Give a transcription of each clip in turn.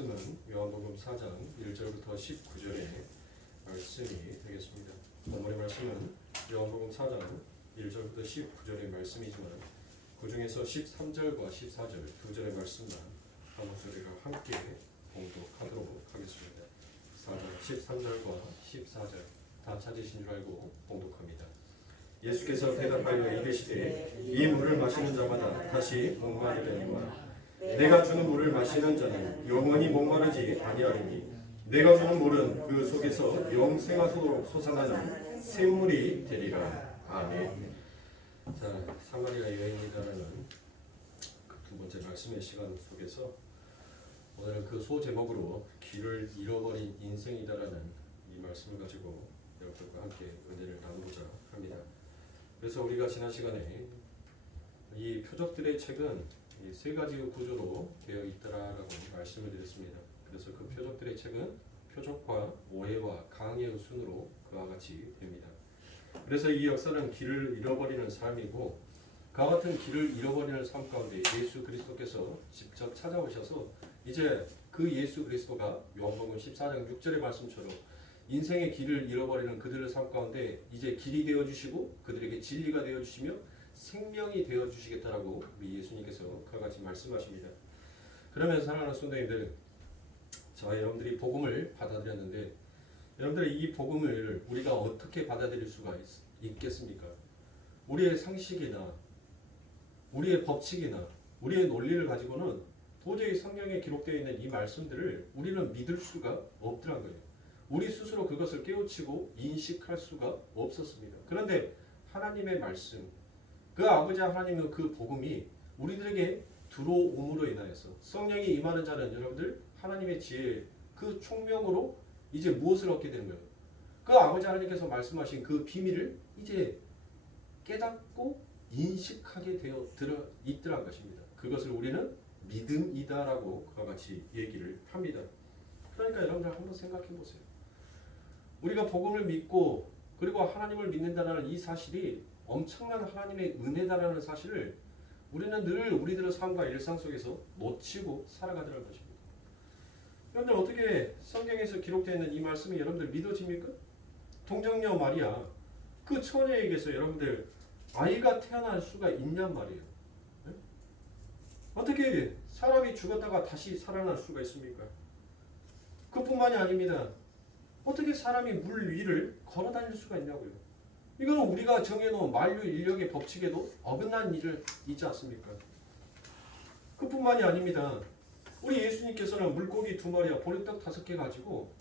말씀은 요한복음 4장 1절부터 19절의 말씀이 되겠습니다. 오늘의 말씀은 요한복음 4장 1절부터 19절의 말씀이지만 그 중에서 13절과 14절 두 절의 말씀만 한 목소리가 함께 봉독하도록 하겠습니다. 4장 13절과 14절 다 찾으신 줄 알고 봉독합니다. 예수께서 대답하여 이르시되 이 물을 마시는 자마다 다시 목마르려니와 내가 주는 물을 마시는 자는 영원히 목마르지 아니하리니 내가 주는 물은 그 속에서 영생하도록 솟아나는 샘물이 되리라. 아멘. 자, 사마리아 여인이라는 그 두 번째 말씀의 시간 속에서 오늘은 그 소제목으로 길을 잃어버린 인생이다라는 이 말씀을 가지고 여러분과 함께 은혜를 나누고자 합니다. 그래서 우리가 지난 시간에 이 표적들의 책은 이 세 가지 구조로 되어 있다라고 말씀을 드렸습니다. 그래서 그 표적들의 책은 표적과 오해와 강의의 순으로 그와 같이 됩니다. 그래서 이 역사는 길을 잃어버리는 삶이고 그와 같은 길을 잃어버리는 삶 가운데 예수 그리스도께서 직접 찾아오셔서 이제 그 예수 그리스도가 요한복음 14장 6절의 말씀처럼 인생의 길을 잃어버리는 그들의 삶 가운데 이제 길이 되어주시고 그들에게 진리가 되어주시며 생명이 되어주시겠다라고 우리 예수님께서 그와 같이 말씀하십니다. 그러면 사랑하는 성도님들, 저와 여러분들이 복음을 받아들였는데 여러분들 이 복음을 우리가 어떻게 받아들일 수가 있겠습니까? 우리의 상식이나 우리의 법칙이나 우리의 논리를 가지고는 도저히 성경에 기록되어 있는 이 말씀들을 우리는 믿을 수가 없더란 거예요. 우리 스스로 그것을 깨우치고 인식할 수가 없었습니다. 그런데 하나님의 말씀, 그 아버지 하나님의 그 복음이 우리들에게 들어옴으로 인하여서 성령이 임하는 자는 여러분들 하나님의 지혜 그 총명으로 이제 무엇을 얻게 되는 거예요? 그 아버지 하나님께서 말씀하신 그 비밀을 이제 깨닫고 인식하게 되어 있더란 것입니다. 그것을 우리는 믿음이다라고 그와 같이 얘기를 합니다. 그러니까 여러분들 한번 생각해 보세요. 우리가 복음을 믿고 그리고 하나님을 믿는다는 이 사실이 엄청난 하나님의 은혜다라는 사실을 우리는 늘 우리들의 삶과 일상 속에서 놓치고 살아가더라는 것입니다. 여러분들 어떻게 성경에서 기록되어 있는 이 말씀이 여러분들 믿어집니까? 동정녀 마리아 그 처녀에게서 여러분들 아이가 태어날 수가 있냔 말이에요. 네? 어떻게 사람이 죽었다가 다시 살아날 수가 있습니까? 그뿐만이 아닙니다. 어떻게 사람이 물 위를 걸어 다닐 수가 있냐고요. 이거는 우리가 정해놓은 만류 인력의 법칙에도 어긋난 일이지 않습니까? 그뿐만이 아닙니다. 우리 예수님께서는 물고기 2마리와 보리떡 5개 가지고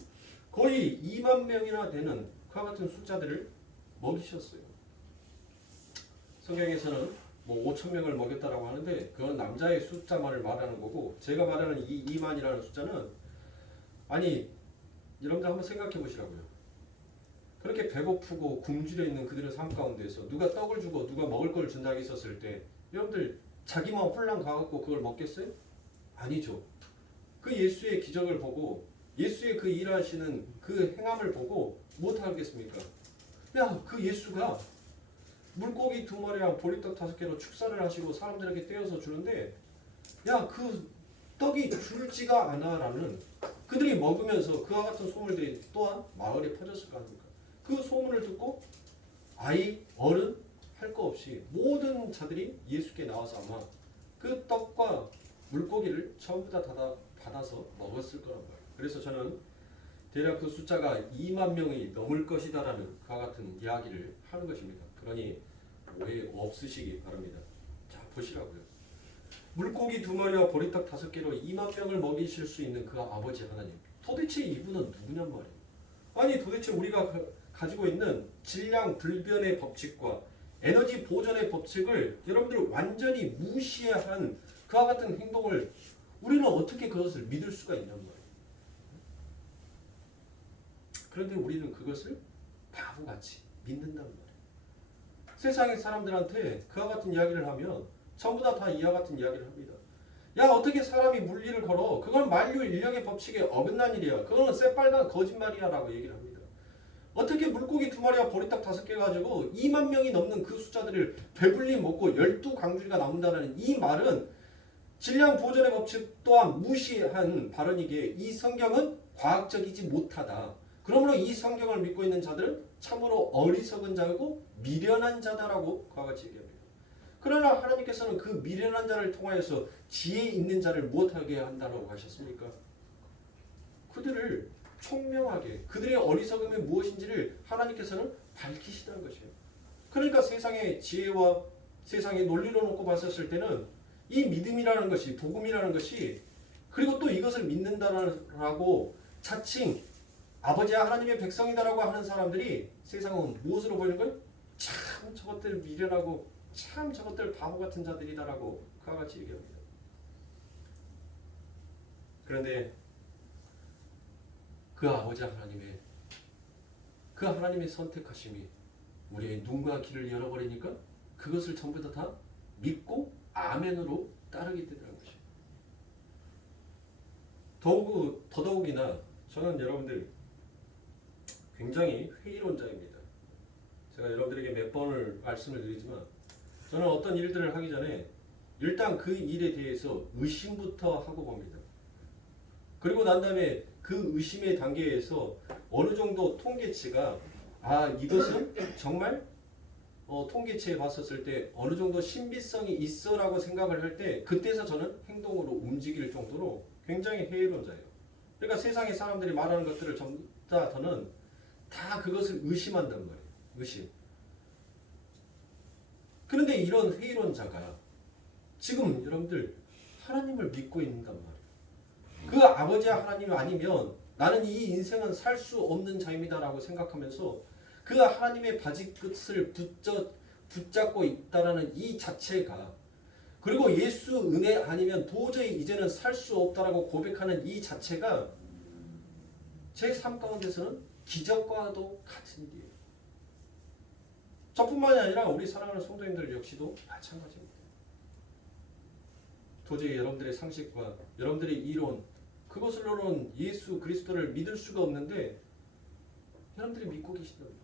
거의 2만 명이나 되는 그와 같은 숫자들을 먹이셨어요. 성경에서는 뭐 5천 명을 먹였다라고 하는데 그건 남자의 숫자만을 말하는 거고 제가 말하는 이 2만이라는 숫자는 아니 여러분들 한번 생각해 보시라고요. 그렇게 배고프고 굶주려 있는 그들의 삶 가운데서 누가 떡을 주고 누가 먹을 걸 준다고 했었을 때 여러분들 자기만 홀랑 가갖고 그걸 먹겠어요? 아니죠. 그 예수의 기적을 보고 예수의 그 일하시는 그 행함을 보고 무엇하겠습니까? 야, 그 예수가 물고기 2마리랑 보리떡 5개로 축사를 하시고 사람들에게 떼어서 주는데 야, 그 떡이 줄지가 않아라는 그들이 먹으면서 그와 같은 소문들이 또한 마을에 퍼졌을 거 아닙니까? 그 소문을 듣고 아이, 어른 할 거 없이 모든 자들이 예수께 나와서 아마 그 떡과 물고기를 전부 다 받아서 먹었을 거란 말이에요. 그래서 저는 대략 그 숫자가 2만 명이 넘을 것이다라는 그와 같은 이야기를 하는 것입니다. 그러니 오해 없으시기 바랍니다. 자, 보시라고요. 물고기 2마리와 보리떡 5개로 2만 명을 먹이실 수 있는 그 아버지 하나님. 도대체 이분은 누구냔 말이에요. 아니 도대체 우리가 가지고 있는 질량 불변의 법칙과 에너지 보존의 법칙을 여러분들 완전히 무시한 그와 같은 행동을 우리는 어떻게 그것을 믿을 수가 있냔 말이에요. 그런데 우리는 그것을 바보같이 믿는단 말이에요. 세상의 사람들한테 그와 같은 이야기를 하면 전부 다 이와 같은 이야기를 합니다. 야, 어떻게 사람이 물리를 걸어? 그건 만류 인력의 법칙에 어긋난 일이야. 그거는 새빨간 거짓말이야 라고 얘기를 합니다. 어떻게 물고기 2마리와 보리떡 5개 가지고 2만 명이 넘는 그 숫자들을 배불리 먹고 12강줄기가 남는다는 이 말은 질량 보존의 법칙 또한 무시한 발언이기에 이 성경은 과학적이지 못하다. 그러므로 이 성경을 믿고 있는 자들은 참으로 어리석은 자고 미련한 자다라고 그와 같이 얘기합니다. 그러나 하나님께서는 그 미련한 자를 통하여서 지혜 있는 자를 무엇하게 한다고 하셨습니까? 그들을 총명하게, 그들의 어리석음이 무엇인지를 하나님께서는 밝히시다는 것이에요. 그러니까 세상의 지혜와 세상의 논리로 놓고 봤었을 때는 이 믿음이라는 것이, 복음이라는 것이, 그리고 또 이것을 믿는다라고 자칭 아버지 하나님의 백성이다라고 하는 사람들이 세상은 무엇으로 보이는 거예요? 참 저것들 미련하고 참 저것들 바보 같은 자들이다라고 그와 같이 얘기합니다. 그런데 그 아버지 하나님의 그 하나님의 선택하심이 우리의 눈과 귀를 열어버리니까 그것을 전부 다 믿고 아멘으로 따르게 되더라는 것이에요. 더더욱이나 저는 여러분들 굉장히 회의론자입니다. 제가 여러분들에게 몇 번을 말씀을 드리지만 저는 어떤 일들을 하기 전에 일단 그 일에 대해서 의심부터 하고 봅니다. 그리고 난 다음에 그 의심의 단계에서 어느 정도 통계치가 이것은 정말 통계치에 봤었을 때 어느 정도 신비성이 있어라고 생각을 할 때 그때서 저는 행동으로 움직일 정도로 굉장히 회의론자예요. 그러니까 세상의 사람들이 말하는 것들을 전부 다 저는 다 그것을 의심한단 말이에요. 의심. 그런데 이런 회의론자가 지금 여러분들 하나님을 믿고 있는단 말이에요. 그 아버지 하나님 아니면 나는 이 인생은 살 수 없는 자입니다라고 생각하면서 그 하나님의 바지끝을 붙잡고 있다라는 이 자체가, 그리고 예수 은혜 아니면 도저히 이제는 살 수 없다라고 고백하는 이 자체가 제 삶 가운데서는 기적과도 같은 일이에요. 저뿐만이 아니라 우리 사랑하는 성도님들 역시도 마찬가지입니다. 도저히 여러분들의 상식과 여러분들의 이론, 그것으로는 예수 그리스도를 믿을 수가 없는데 여러분들이 믿고 계시다고요.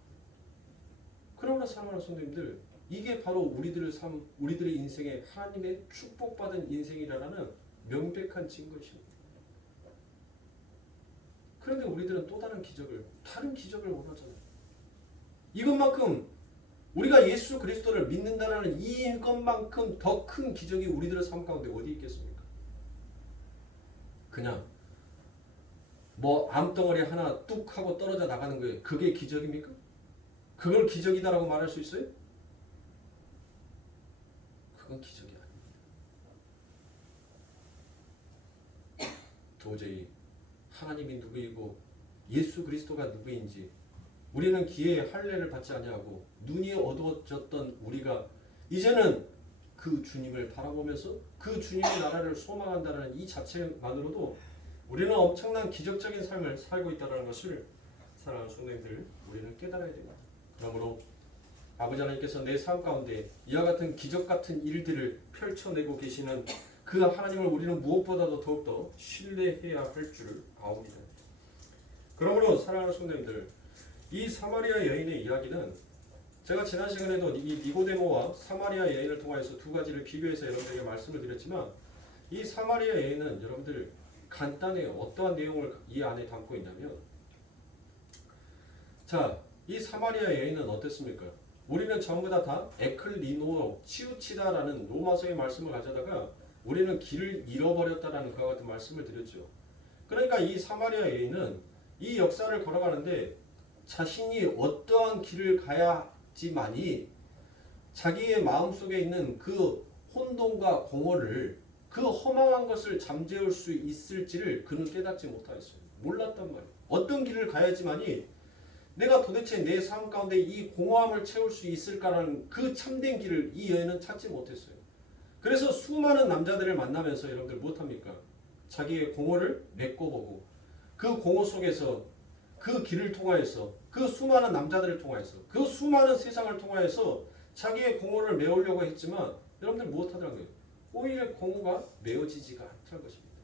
그러나 사랑하는 성도님들, 이게 바로 우리들의 인생에 하나님의 축복받은 인생이라는 명백한 증거입니다. 그런데 우리들은 또 다른 기적을 원하잖아요. 이것만큼 우리가 예수 그리스도를 믿는다는 이것만큼 더 큰 기적이 우리들의 삶 가운데 어디 있겠습니까? 그냥 암덩어리 하나 뚝 하고 떨어져 나가는 거예요. 그게 기적입니까? 그걸 기적이다라고 말할 수 있어요? 그건 기적이 아닙니다. 도저히 하나님이 누구이고 예수 그리스도가 누구인지 우리는 기회의 할례를 받지 아니하고 눈이 어두워졌던 우리가 이제는 그 주님을 바라보면서 그 주님의 나라를 소망한다는 이 자체만으로도 우리는 엄청난 기적적인 삶을 살고 있다는 것을 사랑하는 성도님들 우리는 깨달아야 됩니다. 그러므로 아버지 하나님께서 내 삶 가운데 이와 같은 기적 같은 일들을 펼쳐내고 계시는 그 하나님을 우리는 무엇보다도 더욱더 신뢰해야 할 줄 아옵니다. 그러므로 사랑하는 성도님들, 이 사마리아 여인의 이야기는 제가 지난 시간에도 이 니고데모와 사마리아 여인을 통해서 두 가지를 비교해서 여러분들에게 말씀을 드렸지만 이 사마리아 여인은 여러분들 간단해요. 어떠한 내용을 이 안에 담고 있냐면, 자, 이 사마리아 여인은 어땠습니까? 우리는 전부 다 에클리노, 치우치다라는 로마서의 말씀을 가져다가 우리는 길을 잃어버렸다라는 그와 같은 말씀을 드렸죠. 그러니까 이 사마리아 여인은 이 역사를 걸어가는데 자신이 어떠한 길을 가야지만이 자기의 마음속에 있는 그 혼돈과 공허를, 그 허망한 것을 잠재울 수 있을지를 그는 깨닫지 못하였어요. 몰랐단 말이에요. 어떤 길을 가야지만이 내가 도대체 내 삶 가운데 이 공허함을 채울 수 있을까라는 그 참된 길을 이 여인은 찾지 못했어요. 그래서 수많은 남자들을 만나면서 여러분들 못합니까? 자기의 공허를 메꿔보고 그 공허 속에서 그 길을 통하여서 그 수많은 남자들을 통하여서 그 수많은 세상을 통하여서 자기의 공허를 메우려고 했지만 여러분들 못하더라고요. 오히려 공허가 메워지지가 않다는 것입니다.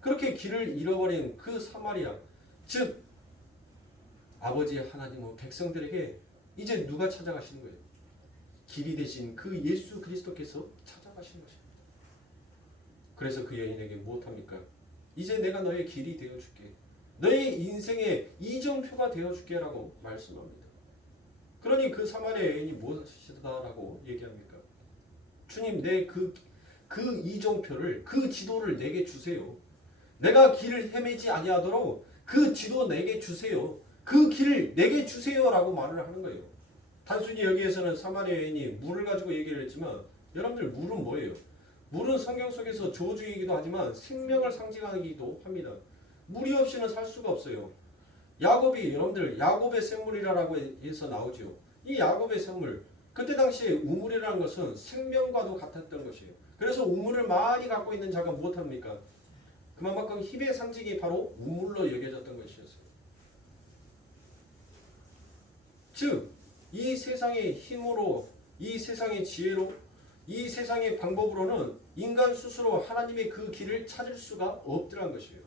그렇게 길을 잃어버린 그 사마리아, 즉 아버지 하나님은 백성들에게 이제 누가 찾아가시는 거예요? 길이 되신 그 예수 그리스도께서 찾아가시는 것입니다. 그래서 그 여인에게 무엇합니까? 이제 내가 너의 길이 되어줄게. 너의 인생의 이정표가 되어줄게 라고 말씀합니다. 그러니 그 사마리아 여인이 무엇이다라고 얘기합니까? 주님, 내 그 이정표를, 그 지도를 내게 주세요. 내가 길을 헤매지 아니하도록 그 지도 내게 주세요. 그 길을 내게 주세요라고 말을 하는 거예요. 단순히 여기에서는 사마리아 여인이 물을 가지고 얘기를 했지만 여러분들 물은 뭐예요? 물은 성경 속에서 저주이기도 하지만 생명을 상징하기도 합니다. 물이 없이는 살 수가 없어요. 야곱이 여러분들 야곱의 생물이라고 해서 나오죠. 이 야곱의 생물 그때 당시에 우물이라는 것은 생명과도 같았던 것이에요. 그래서 우물을 많이 갖고 있는 자가 무엇합니까? 그만큼 힘의 상징이 바로 우물로 여겨졌던 것이었어요. 즉, 이 세상의 힘으로, 이 세상의 지혜로, 이 세상의 방법으로는 인간 스스로 하나님의 그 길을 찾을 수가 없더란 것이에요.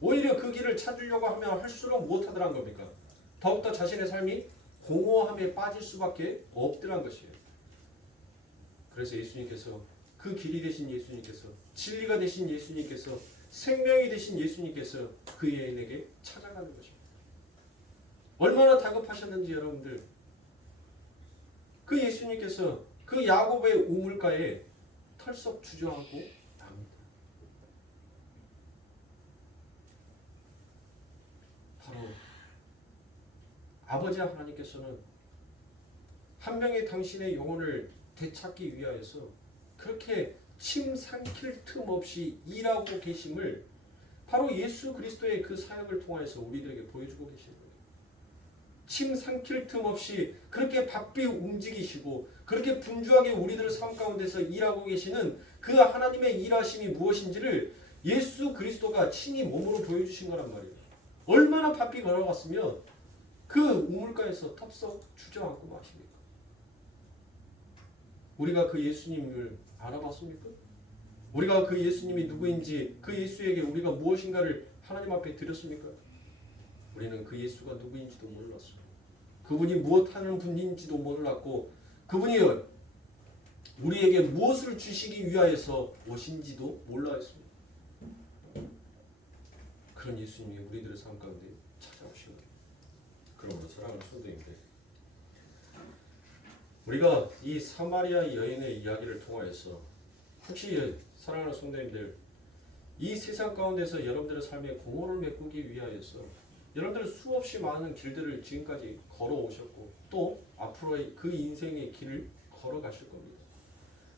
오히려 그 길을 찾으려고 하면 할수록 못하더란 겁니까? 더욱더 자신의 삶이 공허함에 빠질 수밖에 없더란 것이에요. 그래서 예수님께서 그 길이 되신 예수님께서 진리가 되신 예수님께서 생명이 되신 예수님께서 그 여인에게 찾아가는 것입니다. 얼마나 다급하셨는지 여러분들 그 예수님께서 그 야곱의 우물가에 털썩 주저앉고 납니다. 바로 아버지 하나님께서는 한 명의 당신의 영혼을 되찾기 위하여서 그렇게 침 삼킬 틈 없이 일하고 계심을 바로 예수 그리스도의 그 사역을 통해서 우리들에게 보여주고 계신 거예요. 침 삼킬 틈 없이 그렇게 바삐 움직이시고 그렇게 분주하게 우리들의 삶 가운데서 일하고 계시는 그 하나님의 일하심이 무엇인지를 예수 그리스도가 친히 몸으로 보여주신 거란 말이에요. 얼마나 바삐 걸어갔으면 그 우물가에서 텁썩 주저앉고 마십니까? 우리가 그 예수님을 알아봤습니까? 우리가 그 예수님이 누구인지 그 예수에게 우리가 무엇인가를 하나님 앞에 드렸습니까? 우리는 그 예수가 누구인지도 몰랐어요. 그분이 무엇하는 분인지도 몰랐고 그분이 우리에게 무엇을 주시기 위하여서 오신지도 몰라 했습니다. 그런 예수님이 우리들의 삶 가운데 찾아오신 거예요. 그러므로 사랑하는 성도님들, 우리가 이 사마리아 여인의 이야기를 통하여서 혹시 사랑하는 성도님들 이 세상 가운데서 여러분들의 삶에 공허를 메꾸기 위하여서 여러분들은 수없이 많은 길들을 지금까지 걸어오셨고 또 앞으로의 그 인생의 길을 걸어가실 겁니다.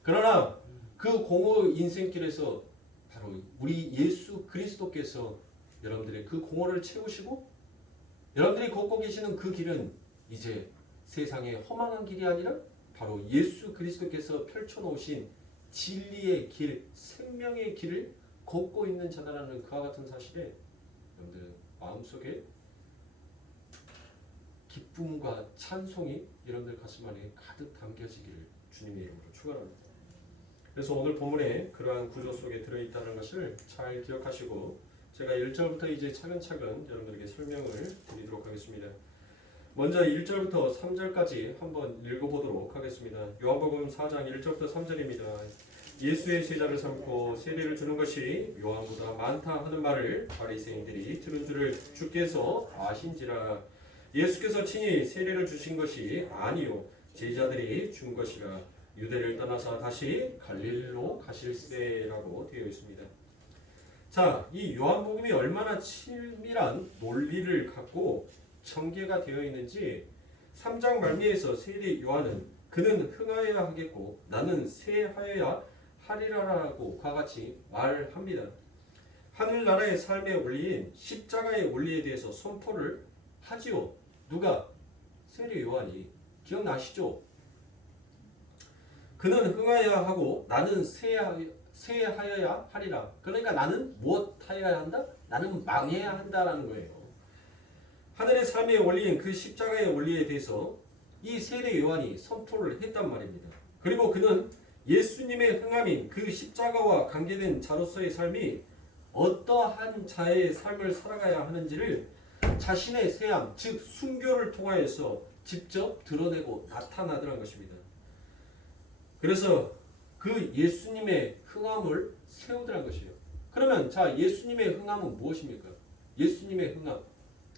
그러나 그 공허 인생길에서 바로 우리 예수 그리스도께서 여러분들의 그 공허를 채우시고 여러분들이 걷고 계시는 그 길은 이제 세상의 험한 길이 아니라 바로 예수 그리스도께서 펼쳐놓으신 진리의 길, 생명의 길을 걷고 있는 자다라는 그와 같은 사실에 여러분들 마음속에 기쁨과 찬송이 여러분들 가슴 안에 가득 담겨지기를 주님의 이름으로 축원합니다. 그래서 오늘 본문에 그러한 구조 속에 들어있다는 것을 잘 기억하시고 제가 1절부터 이제 차근차근 여러분들에게 설명을 드리도록 하겠습니다. 먼저 1절부터 3절까지 한번 읽어보도록 하겠습니다. 요한복음 4장 1절부터 3절입니다. 예수의 제자를 삼고 세례를 주는 것이 요한보다 많다 하는 말을 바리새인들이 들은 줄을 주께서 아신지라. 예수께서 친히 세례를 주신 것이 아니요 제자들이 준 것이라. 유대를 떠나서 다시 갈릴리로 가실세라고 되어 있습니다. 자, 이 요한복음이 얼마나 친밀한 논리를 갖고 전개가 되어 있는지 3장 말미에서 세례 요한은 그는 흥하여야 하겠고 나는 쇠하여야 하리라라고 그와 같이 말을 합니다. 하늘나라의 삶의 원리인 십자가의 원리에 대해서 선포를 하지요. 누가? 세례 요한이. 기억나시죠? 그는 흥하여야 하고 나는 쇠하여야 하리라. 그러니까 나는 무엇 하여야 한다? 나는 망해야 한다라는 거예요. 하늘의 삶의 원리인 그 십자가의 원리에 대해서 이 세례 요한이 선포를 했단 말입니다. 그리고 그는 예수님의 흥함인 그 십자가와 관계된 자로서의 삶이 어떠한 자의 삶을 살아가야 하는지를 자신의 세함, 즉 순교를 통하여서 직접 드러내고 나타나더란 것입니다. 그래서 그 예수님의 흥함을 세우더란 것이에요. 그러면 자, 예수님의 흥함은 무엇입니까? 예수님의 흥함,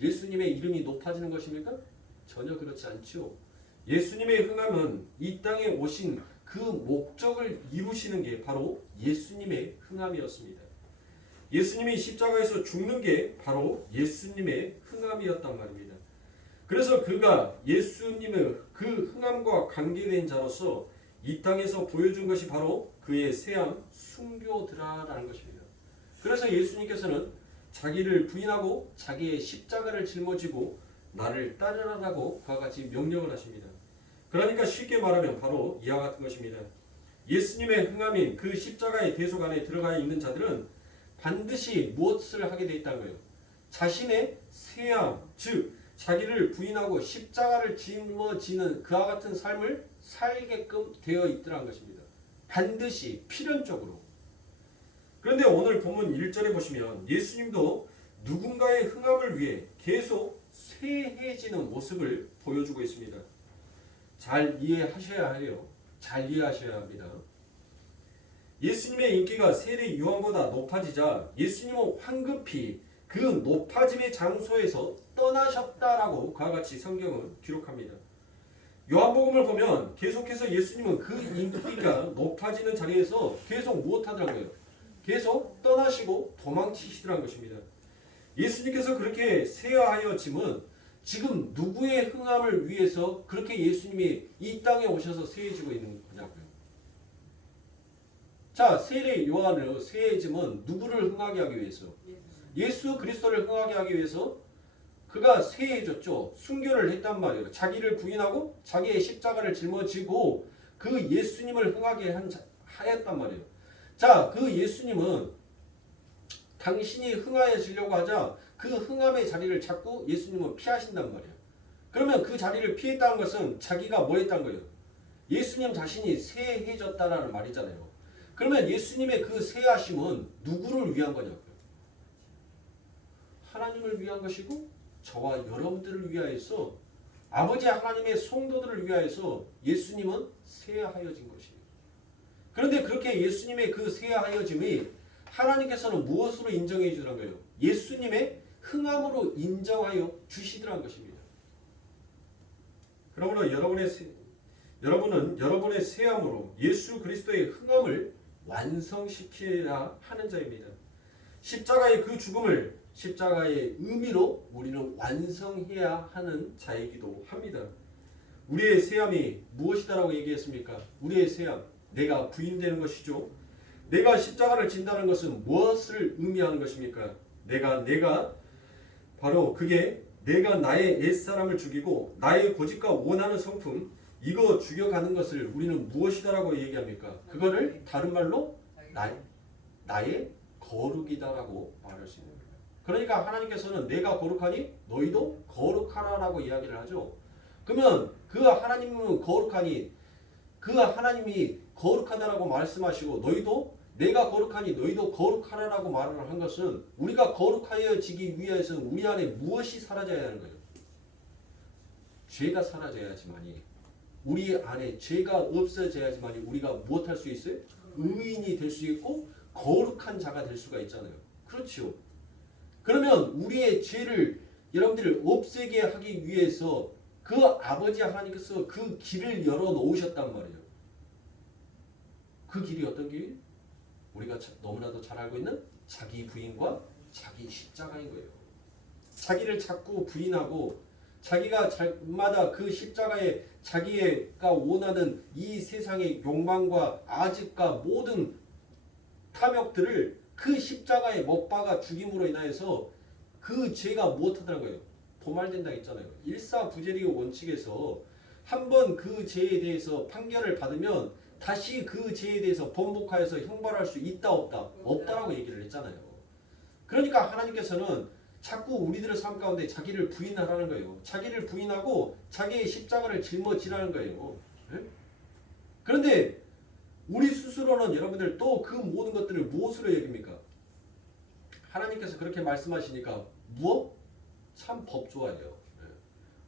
예수님의 이름이 높아지는 것입니까? 전혀 그렇지 않죠. 예수님의 흥함은 이 땅에 오신 그 목적을 이루시는 게 바로 예수님의 흥함이었습니다. 예수님이 십자가에서 죽는 게 바로 예수님의 흥함이었단 말입니다. 그래서 그가 예수님의 그 흥함과 관계된 자로서 이 땅에서 보여준 것이 바로 그의 세함 순교드라라는 것입니다. 그래서 예수님께서는 자기를 부인하고 자기의 십자가를 짊어지고 나를 따르라라고 그와 같이 명령을 하십니다. 그러니까 쉽게 말하면 바로 이와 같은 것입니다. 예수님의 흥함인 그 십자가의 대속 안에 들어가 있는 자들은 반드시 무엇을 하게 돼 있다는 거예요. 자신의 세함, 즉 자기를 부인하고 십자가를 짊어지는 그와 같은 삶을 살게끔 되어 있더라는 것입니다. 반드시 필연적으로. 그런데 오늘 본문 1절에 보시면 예수님도 누군가의 흥함을 위해 계속 쇠해지는 모습을 보여주고 있습니다. 잘 이해하셔야 해요. 잘 이해하셔야 합니다. 예수님의 인기가 세례 요한보다 높아지자 예수님은 황급히 그 높아짐의 장소에서 떠나셨다라고 그와 같이 성경은 기록합니다. 요한복음을 보면 계속해서 예수님은 그 인기가 높아지는 자리에서 계속 무엇하더라고요? 계속 떠나시고 도망치시더란 것입니다. 예수님께서 그렇게 쇠하여짐은 지금 누구의 흥함을 위해서 그렇게 예수님이 이 땅에 오셔서 쇠해지고 있는 거냐고요. 자, 세례 요한을 쇠해짐은 누구를 흥하게 하기 위해서? 예수 그리스도를 흥하게 하기 위해서 그가 쇠해졌죠. 순교를 했단 말이에요. 자기를 부인하고 자기의 십자가를 짊어지고 그 예수님을 흥하게 하였단 말이에요. 자, 그 예수님은 당신이 흥하여지려고 하자 그 흥함의 자리를 자꾸 예수님은 피하신단 말이에요. 그러면 그 자리를 피했다는 것은 자기가 뭐 했다는 거예요? 예수님 자신이 쇠해졌다라는 말이잖아요. 그러면 예수님의 그 쇠하심은 누구를 위한 거냐고요? 하나님을 위한 것이고 저와 여러분들을 위하여서 아버지 하나님의 성도들을 위하여서 예수님은 쇠하여진 것이에요. 그런데 그렇게 예수님의 그 쇠하여짐이 하나님께서는 무엇으로 인정해 주는 거예요? 예수님의 흥함으로 인정하여 주시더란 것입니다. 그러므로 여러분은 여러분의 쇠함으로 예수 그리스도의 흥함을 완성시켜야 하는 자입니다. 십자가의 그 죽음을 십자가의 의미로 우리는 완성해야 하는 자이기도 합니다. 우리의 쇠함이 무엇이다라고 얘기했습니까? 우리의 쇠함, 내가 부인되는 것이죠. 내가 십자가를 진다는 것은 무엇을 의미하는 것입니까? 내가 바로 그게 내가 나의 옛사람을 죽이고 나의 고집과 원하는 성품 이거 죽여가는 것을 우리는 무엇이다라고 얘기합니까? 그거를 다른 말로 나의 거룩이다라고 말할 수 있는 거예요. 그러니까 하나님께서는 내가 거룩하니 너희도 거룩하라라고 이야기를 하죠. 그러면 그 하나님은 거룩하니 그 하나님이 거룩하다라고 말씀하시고 너희도 내가 거룩하니 너희도 거룩하라라고 말을 한 것은 우리가 거룩하여지기 위해서는 우리 안에 무엇이 사라져야 하는 거예요? 죄가 사라져야지만이 우리 안에 죄가 없어져야지만이 우리가 무엇할 수 있어요? 의인이 될 수 있고 거룩한 자가 될 수가 있잖아요. 그렇죠. 그러면 우리의 죄를 여러분들 없애게 하기 위해서 그 아버지 하나님께서 그 길을 열어놓으셨단 말이에요. 그 길이 어떤 길? 우리가 너무나도 잘 알고 있는 자기 부인과 자기 십자가인 거예요. 자기를 자꾸 부인하고 자기가 마다 그 십자가에 자기가 원하는 이 세상의 욕망과 아집과 모든 탐욕들을 그 십자가에 못 박아 죽임으로 인하여서 그 죄가 무엇하다는 거예요? 도말된다 했잖아요. 일사부재리 원칙에서 한번 그 죄에 대해서 판결을 받으면 다시 그 죄에 대해서 번복하여서 형벌할 수 있다 없다? 없다라고 얘기를 했잖아요. 그러니까 하나님께서는 자꾸 우리들의 삶 가운데 자기를 부인하라는 거예요. 자기를 부인하고 자기의 십자가를 짊어지라는 거예요. 네? 그런데 우리 스스로는 여러분들 또 그 모든 것들을 무엇으로 여깁니까? 하나님께서 그렇게 말씀하시니까 무엇? 참 법 좋아해요. 네.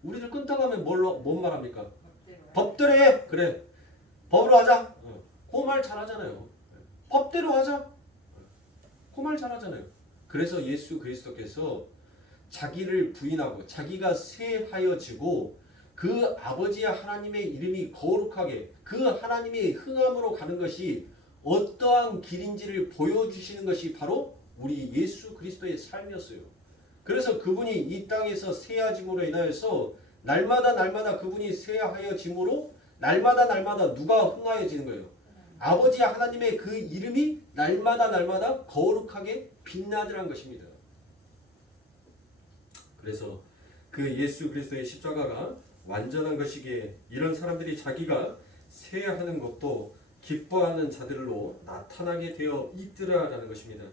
우리들 끈떡하면 뭔 말합니까? 법대로 해. 그래. 법으로 하자. 그 말 잘하잖아요. 법대로 하자. 그 말 잘하잖아요. 그래서 예수 그리스도께서 자기를 부인하고 자기가 쇠하여지고 그 아버지 하나님의 이름이 거룩하게 그 하나님의 흥함으로 가는 것이 어떠한 길인지를 보여주시는 것이 바로 우리 예수 그리스도의 삶이었어요. 그래서 그분이 이 땅에서 쇠하짐으로 인하여서 날마다 그분이 쇠하여짐으로 날마다 누가 흥하여지는 거예요. 아버지 하나님의 그 이름이 날마다 거룩하게 빛나더란 것입니다. 그래서 그 예수 그리스도의 십자가가 완전한 것이기에 이런 사람들이 자기가 쇠하는 것도 기뻐하는 자들로 나타나게 되어 있더라라는 것입니다.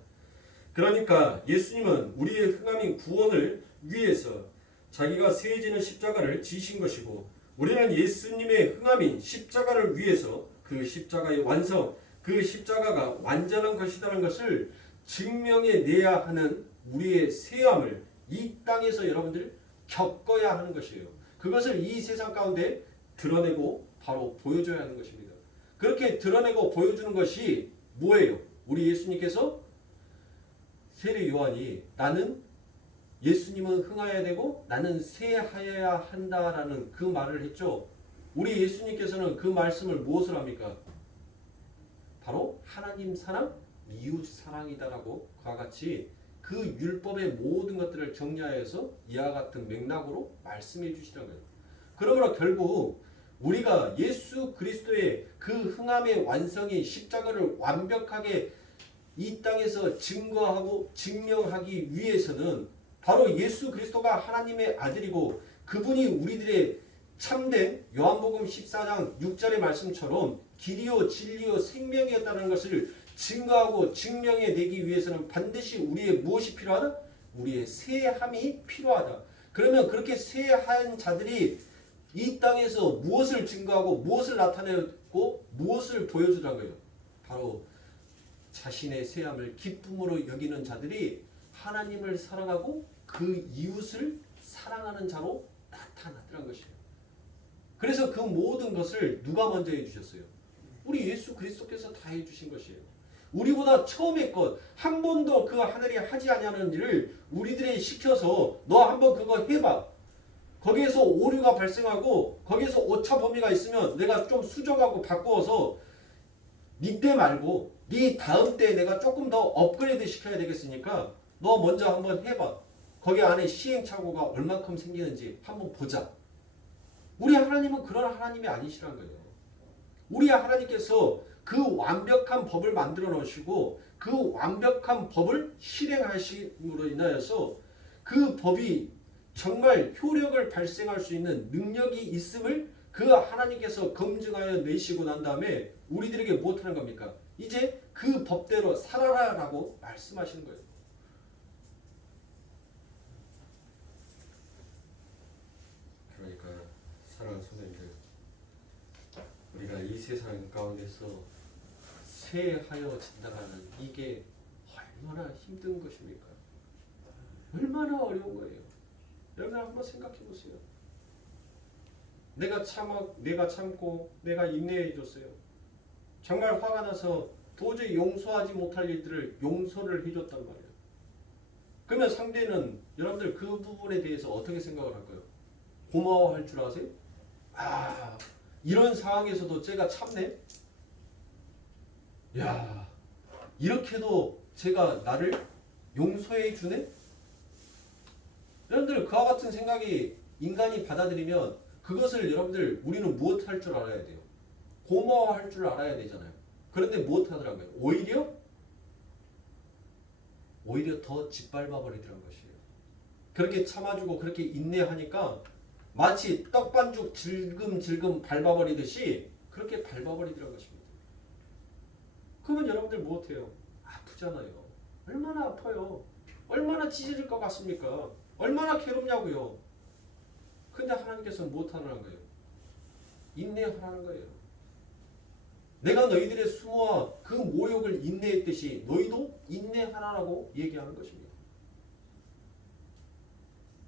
그러니까 예수님은 우리의 흥함인 구원을 위해서 자기가 쇠해지는 십자가를 지신 것이고 우리는 예수님의 흥함인 십자가를 위해서 그 십자가의 완성, 그 십자가가 완전한 것이라는 것을 증명해내야 하는 우리의 쇠함을 이 땅에서 여러분들 겪어야 하는 것이에요. 그것을 이 세상 가운데 드러내고 바로 보여줘야 하는 것입니다. 그렇게 드러내고 보여주는 것이 뭐예요? 우리 예수님께서 세례 요한이 나는 예수님은 흥하여야 되고 나는 쇠하여야 한다라는 그 말을 했죠. 우리 예수님께서는 그 말씀을 무엇을 합니까? 바로 하나님 사랑, 이웃 사랑이다라고 그와 같이 그 율법의 모든 것들을 정리하여서 이와 같은 맥락으로 말씀해 주시는 거예요. 그러므로 결국 우리가 예수 그리스도의 그 흥함의 완성인 십자가를 완벽하게 이 땅에서 증거하고 증명하기 위해서는 바로 예수 그리스도가 하나님의 아들이고 그분이 우리들의 참된 요한복음 14장 6절의 말씀처럼 길이요 진리요 생명이었다는 것을 증거하고 증명해내기 위해서는 반드시 우리의 무엇이 필요하다? 우리의 쇠함이 필요하다. 그러면 그렇게 쇠한 자들이 이 땅에서 무엇을 증거하고 무엇을 나타내고 무엇을 보여주라는 거예요. 바로 자신의 쇠함을 기쁨으로 여기는 자들이 하나님을 사랑하고 그 이웃을 사랑하는 자로 나타나더란 것이에요. 그래서 그 모든 것을 누가 먼저 해주셨어요? 우리 예수 그리스도께서 다 해주신 것이에요. 우리보다 처음에 것 한 번도 그 하늘이 하지 아니하는 일을 우리들이 시켜서 너 한번 그거 해봐. 거기에서 오류가 발생하고 거기에서 오차 범위가 있으면 내가 좀 수정하고 바꾸어서 니 때 말고 니 다음 때에 내가 조금 더 업그레이드 시켜야 되겠으니까 너 먼저 한번 해봐. 거기 안에 시행착오가 얼만큼 생기는지 한번 보자. 우리 하나님은 그런 하나님이 아니시라는 거예요. 우리 하나님께서 그 완벽한 법을 만들어 놓으시고 그 완벽한 법을 실행하심으로 인하여서 그 법이 정말 효력을 발생할 수 있는 능력이 있음을 그 하나님께서 검증하여 내시고 난 다음에 우리들에게 무엇하는 겁니까? 이제 그 법대로 살아라라고 말씀하시는 거예요. 그러니까 사랑하는 성도님들, 우리가 이 세상 가운데서 쇠하여진다라는 이게 얼마나 힘든 것입니까? 얼마나 어려운 거예요. 여러분 한번 생각해 보세요. 내가 참고 내가 인내해 줬어요. 정말 화가 나서 도저히 용서하지 못할 일들을 용서를 해줬단 말이에요. 그러면 상대는 여러분들 그 부분에 대해서 어떻게 생각을 할까요? 고마워할 줄 아세요? 아, 이런 상황에서도 쟤가 참네? 야, 이렇게도 쟤가 나를 용서해 주네? 여러분들 그와 같은 생각이 인간이 받아들이면 그것을 여러분들 우리는 무엇 할 줄 알아야 돼요? 고마워할 줄 알아야 되잖아요. 그런데 무엇 하더라고요? 오히려 더 짓밟아 버리더란 것이에요. 그렇게 참아주고 그렇게 인내하니까 마치 떡반죽 질금질금 밟아버리듯이 그렇게 밟아버리더란 것입니다. 그러면 여러분들 무엇해요? 아프잖아요. 얼마나 아파요. 얼마나 찢어질 것 같습니까? 얼마나 괴롭냐고요. 근데 하나님께서는 무엇하라는 거예요? 인내하라는 거예요. 내가 너희들의 수모와 그 모욕을 인내했듯이 너희도 인내하라고 얘기하는 것입니다.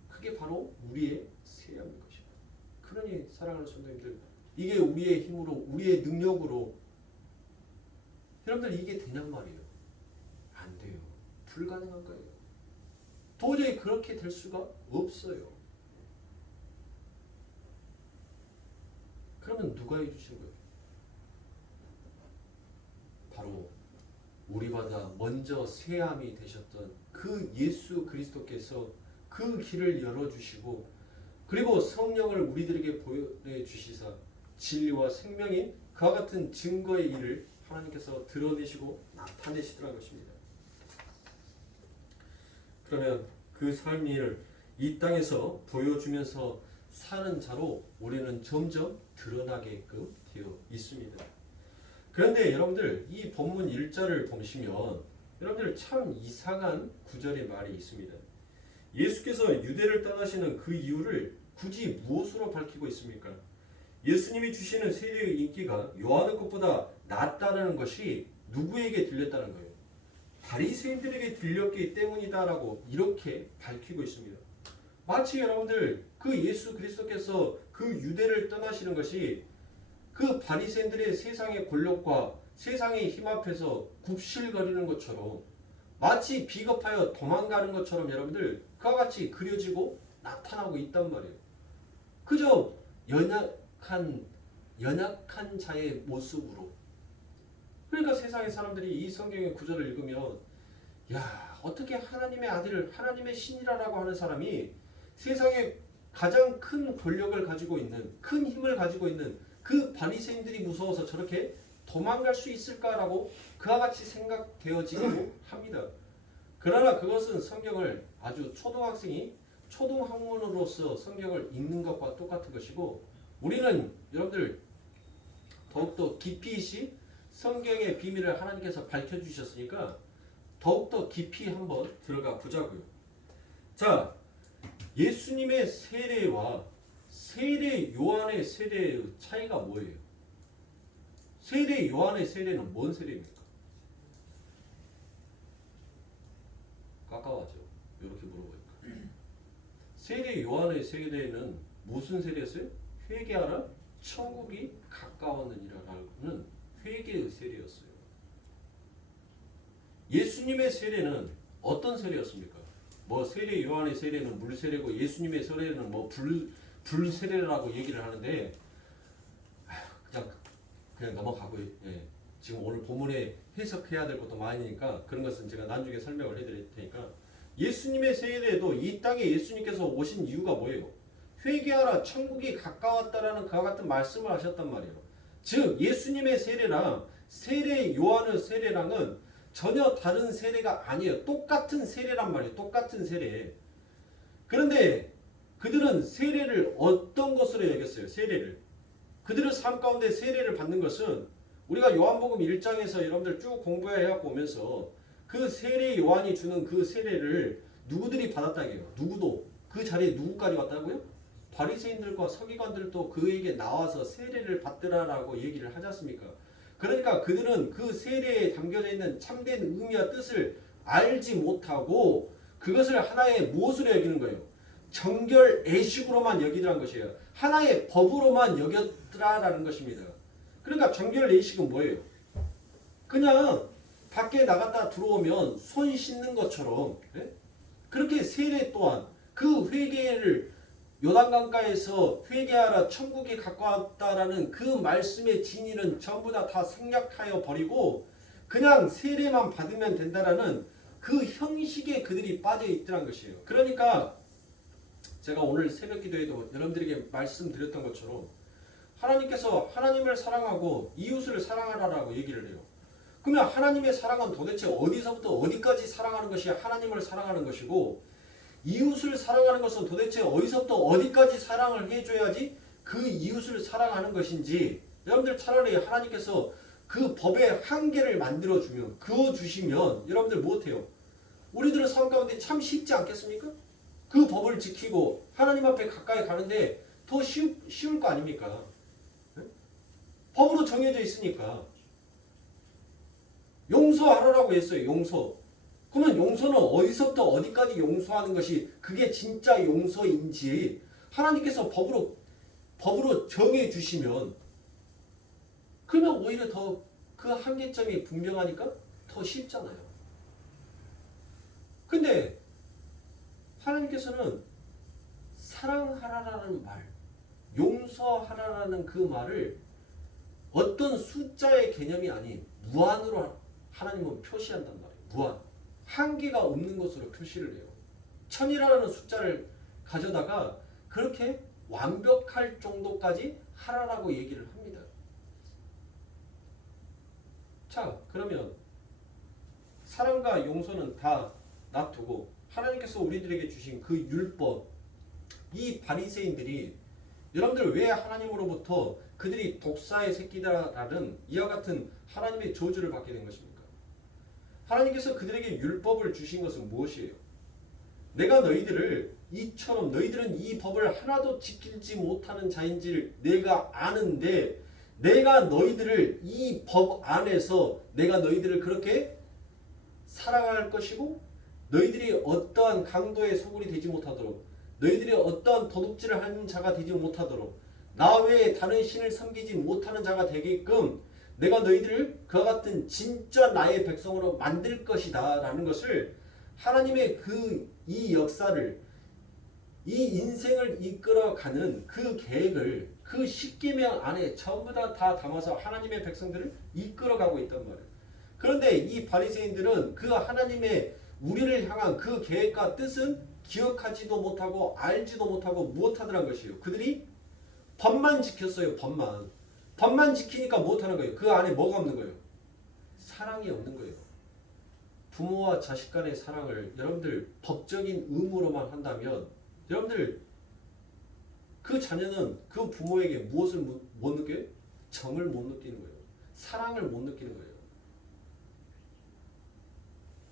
그게 바로 우리의 쇠함인 것입니다. 그러니 사랑하는 성도님들, 이게 우리의 힘으로 우리의 능력으로 여러분들 이게 되냔 말이에요. 안 돼요. 불가능한 거예요. 도저히 그렇게 될 수가 없어요. 그러면 누가 해주신 거예요? 바로 우리보다 먼저 새암이 되셨던 그 예수 그리스도께서 그 길을 열어주시고 그리고 성령을 우리들에게 보여주시사 진리와 생명인 그와 같은 증거의 일을 하나님께서 드러내시고 나타내시더라는 것입니다. 그러면 그 삶을 이 땅에서 보여주면서 사는 자로 우리는 점점 드러나게끔 되어 있습니다. 그런데 여러분들 이 본문 1절을 보시면 여러분들 참 이상한 구절의 말이 있습니다. 예수께서 유대를 떠나시는 그 이유를 굳이 무엇으로 밝히고 있습니까? 예수님이 주시는 세례의 인기가 요한의 것보다 낫다는 것이 누구에게 들렸다는 거예요? 바리새인들에게 들렸기 때문이다라고 이렇게 밝히고 있습니다. 마치 여러분들 그 예수 그리스도께서 그 유대를 떠나시는 것이 그 바리새인들의 세상의 권력과 세상의 힘 앞에서 굽실거리는 것처럼 마치 비겁하여 도망가는 것처럼 여러분들 그와 같이 그려지고 나타나고 있단 말이에요. 그저 연약한 자의 모습으로. 그러니까 세상의 사람들이 이 성경의 구절을 읽으면 야 어떻게 하나님의 아들을 하나님의 신이라고 하는 사람이 세상에 가장 큰 권력을 가지고 있는 큰 힘을 가지고 있는 그 바리새인들이 무서워서 저렇게 도망갈 수 있을까라고 그와 같이 생각되어지기도 합니다. 그러나 그것은 성경을 아주 초등학생이 초등학문으로서 성경을 읽는 것과 똑같은 것이고 우리는 여러분들 더욱더 깊이 있이 성경의 비밀을 하나님께서 밝혀주셨으니까 더욱더 깊이 한번 들어가 보자고요. 자, 예수님의 세례와 세례 요한의 세례의 차이가 뭐예요? 세례 요한의 세례는 뭔 세례입니까? 가까워져. 이렇게 물어보니까. 세례 요한의 세례는 무슨 세례였어요? 회개하라 천국이 가까웠느니라라는 회개의 세례였어요. 예수님의 세례는 어떤 세례였습니까? 뭐 세례 요한의 세례는 물 세례고 예수님의 세례는 뭐 불 세례라고 얘기를 하는데 그냥 넘어가고 지금 오늘 본문에 해석해야 될 것도 많으니까 그런 것은 제가 나중에 설명을 해드릴 테니까 예수님의 세례도 이 땅에 예수님께서 오신 이유가 뭐예요? 회개하라 천국이 가까웠다라는 그와 같은 말씀을 하셨단 말이에요. 즉 예수님의 세례랑 세례 요한의 세례랑은 전혀 다른 세례가 아니에요. 똑같은 세례란 말이에요. 똑같은 세례. 그런데 그들은 세례를 어떤 것으로 여겼어요? 세례를. 그들의 삶 가운데 세례를 받는 것은 우리가 요한복음 1장에서 여러분들 쭉 공부해갖고 오면서 그 세례 요한이 주는 그 세례를 누구들이 받았다고요? 누구도. 그 자리에 누구까지 왔다고요? 바리새인들과 서기관들도 그에게 나와서 세례를 받더라라고 얘기를 하지 않습니까? 그러니까 그들은 그 세례에 담겨져 있는 참된 의미와 뜻을 알지 못하고 그것을 하나의 무엇으로 여기는 거예요? 정결 예식으로만 여기더라는 것이에요. 하나의 법으로만 여겼더라라는 것입니다. 그러니까 정결 예식은 뭐예요? 그냥 밖에 나갔다 들어오면 손 씻는 것처럼 그렇게 세례 또한 그 회개를 요단강가에서 회개하라 천국이 가까웠다라는 그 말씀의 진리는 전부 다 생략하여 버리고 그냥 세례만 받으면 된다라는 그 형식에 그들이 빠져 있더란 것이에요. 그러니까 제가 오늘 새벽 기도에도 여러분들에게 말씀드렸던 것처럼 하나님께서 하나님을 사랑하고 이웃을 사랑하라라고 얘기를 해요. 그러면 하나님의 사랑은 도대체 어디서부터 어디까지 사랑하는 것이 하나님을 사랑하는 것이고 이웃을 사랑하는 것은 도대체 어디서부터 어디까지 사랑을 해줘야지 그 이웃을 사랑하는 것인지 여러분들 차라리 하나님께서 그 법의 한계를 만들어주면 그어주시면 여러분들 못해요. 우리들은 삶 가운데 참 쉽지 않겠습니까? 그 법을 지키고 하나님 앞에 가까이 가는데 더 쉬울 거 아닙니까? 법으로 정해져 있으니까. 용서하라고 했어요. 용서. 그러면 용서는 어디서부터 어디까지 용서하는 것이 그게 진짜 용서인지 하나님께서 법으로 정해 주시면 그러면 오히려 더 그 한계점이 분명하니까 더 쉽잖아요. 근데 하나님께서는 사랑하라라는 말, 용서하라라는 그 말을 어떤 숫자의 개념이 아닌 무한으로 하나님은 표시한단 말이에요. 무한. 한계가 없는 것으로 표시를 해요. 천이라는 숫자를 가져다가 그렇게 완벽할 정도까지 하라라고 얘기를 합니다. 자, 그러면 사랑과 용서는 다 놔두고 하나님께서 우리들에게 주신 그 율법, 이 바리새인들이 여러분들 왜 하나님으로부터 그들이 독사의 새끼다라는 이와 같은 하나님의 저주를 받게 된 것입니까? 하나님께서 그들에게 율법을 주신 것은 무엇이에요? 내가 너희들을 이처럼 너희들은 이 법을 하나도 지키지 못하는 자인지를 내가 아는데 내가 너희들을 이 법 안에서 내가 너희들을 그렇게 사랑할 것이고 너희들이 어떠한 강도의 소굴이 되지 못하도록 너희들이 어떠한 도둑질을 하는 자가 되지 못하도록 나 외에 다른 신을 섬기지 못하는 자가 되게끔 내가 너희들을 그와 같은 진짜 나의 백성으로 만들 것이다 라는 것을 하나님의 이 역사를 이 인생을 이끌어가는 그 계획을 그 십계명 안에 전부 다 담아서 하나님의 백성들을 이끌어가고 있단 말이에요. 그런데 이 바리새인들은 그 하나님의 우리를 향한 그 계획과 뜻은 기억하지도 못하고 알지도 못하고 무엇하더란 것이에요. 그들이 법만 지켰어요. 법만 지키니까 못하는 거예요. 그 안에 뭐가 없는 거예요? 사랑이 없는 거예요. 부모와 자식 간의 사랑을 여러분들 법적인 의무로만 한다면 여러분들 그 자녀는 그 부모에게 무엇을 못 느껴요? 정을 못 느끼는 거예요. 사랑을 못 느끼는 거예요.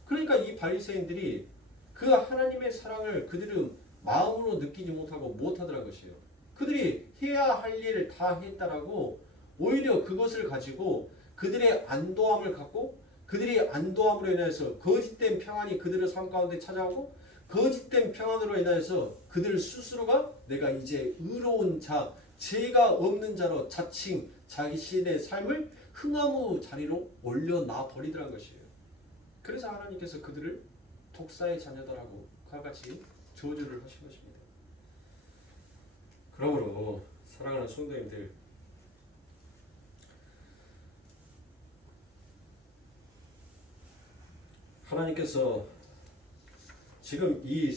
그러니까 이 바리새인들이 그 하나님의 사랑을 그들은 마음으로 느끼지 못하고 못하더란 것이에요. 그들이 해야 할 일을 다 했다라고 오히려 그것을 가지고 그들의 안도함을 갖고 그들이 안도함으로 인해서 거짓된 평안이 그들의 삶 가운데 찾아오고 거짓된 평안으로 인해서 그들 스스로가 내가 이제 의로운 자, 죄가 없는 자로 자칭 자신의 삶을 흥하무 자리로 올려놔 버리더란 것이에요. 그래서 하나님께서 그들을 독사의 자녀다라고 그와 같이 저주를 하신 것입니다. 그러므로 사랑하는 성도님들, 하나님께서 지금 이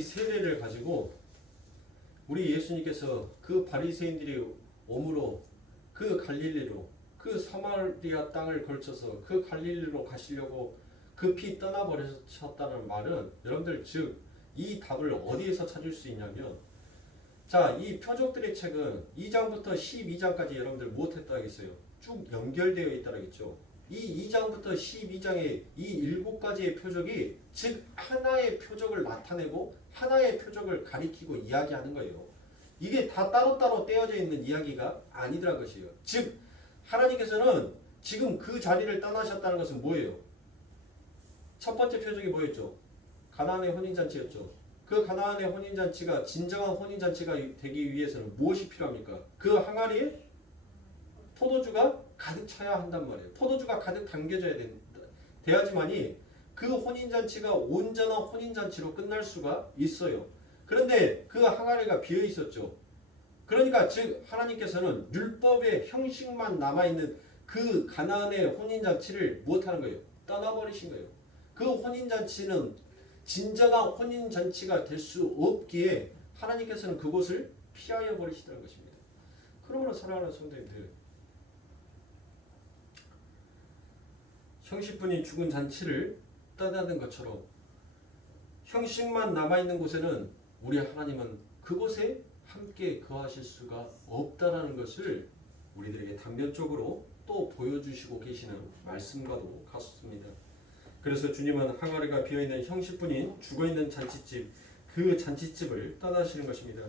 세례를 가지고 우리 예수님께서 그 바리새인들이 오므로 그 갈릴리로 그 사마리아 땅을 걸쳐서 그 갈릴리로 가시려고 급히 떠나버리셨다는 말은 여러분들 즉 이 답을 어디에서 찾을 수 있냐면 자, 이 표적들의 책은 2장부터 12장까지 여러분들 무엇했다 하겠어요? 쭉 연결되어 있다라겠죠. 이 2장부터 12장의 이 7가지의 표적이 즉 하나의 표적을 나타내고 하나의 표적을 가리키고 이야기하는 거예요. 이게 다 따로따로 떼어져 있는 이야기가 아니더란 것이에요. 즉 하나님께서는 지금 그 자리를 떠나셨다는 것은 뭐예요? 첫 번째 표적이 뭐였죠? 가나안의 혼인잔치였죠. 그 가나안의 혼인잔치가 진정한 혼인잔치가 되기 위해서는 무엇이 필요합니까? 그 항아리에 포도주가 가득 차야 한단 말이에요. 포도주가 가득 담겨져야 돼야지만이 그 혼인잔치가 온전한 혼인잔치로 끝날 수가 있어요. 그런데 그 항아리가 비어 있었죠. 그러니까 즉 하나님께서는 율법의 형식만 남아있는 그 가나안의 혼인잔치를 무엇하는 거예요? 떠나버리신 거예요. 그 혼인잔치는 진정한 혼인잔치가 될 수 없기에 하나님께서는 그곳을 피하여 버리시다는 것입니다. 그러므로 사랑하는 성도님들, 형식분이 죽은 잔치를 떠나는 것처럼 형식만 남아있는 곳에는 우리 하나님은 그곳에 함께 거하실 수가 없다라는 것을 우리들에게 단면적으로 또 보여주시고 계시는 말씀과도 같습니다. 그래서 주님은 항아리가 비어있는 형식분인 죽어있는 잔치집, 그 잔치집을 떠나시는 것입니다.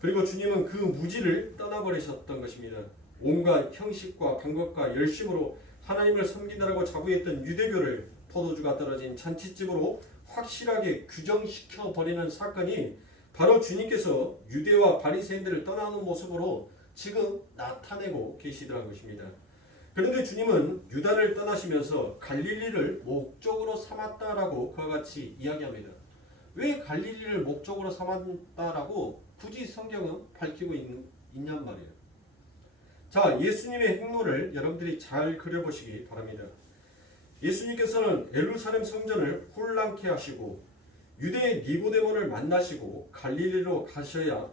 그리고 주님은 그 무지를 떠나버리셨던 것입니다. 온갖 형식과 방법과 열심으로 하나님을 섬긴다라고 자부했던 유대교를 포도주가 떨어진 잔치집으로 확실하게 규정시켜버리는 사건이 바로 주님께서 유대와 바리새인들을 떠나는 모습으로 지금 나타내고 계시더란 것입니다. 그런데 주님은 유다를 떠나시면서 갈릴리를 목적으로 삼았다라고 그와 같이 이야기합니다. 왜 갈릴리를 목적으로 삼았다라고 굳이 성경은 밝히고 있냔 말이에요. 자, 예수님의 행로를 여러분들이 잘 그려보시기 바랍니다. 예수님께서는 예루살렘 성전을 혼란케 하시고 유대의 니고데모를 만나시고 갈릴리로 가셔야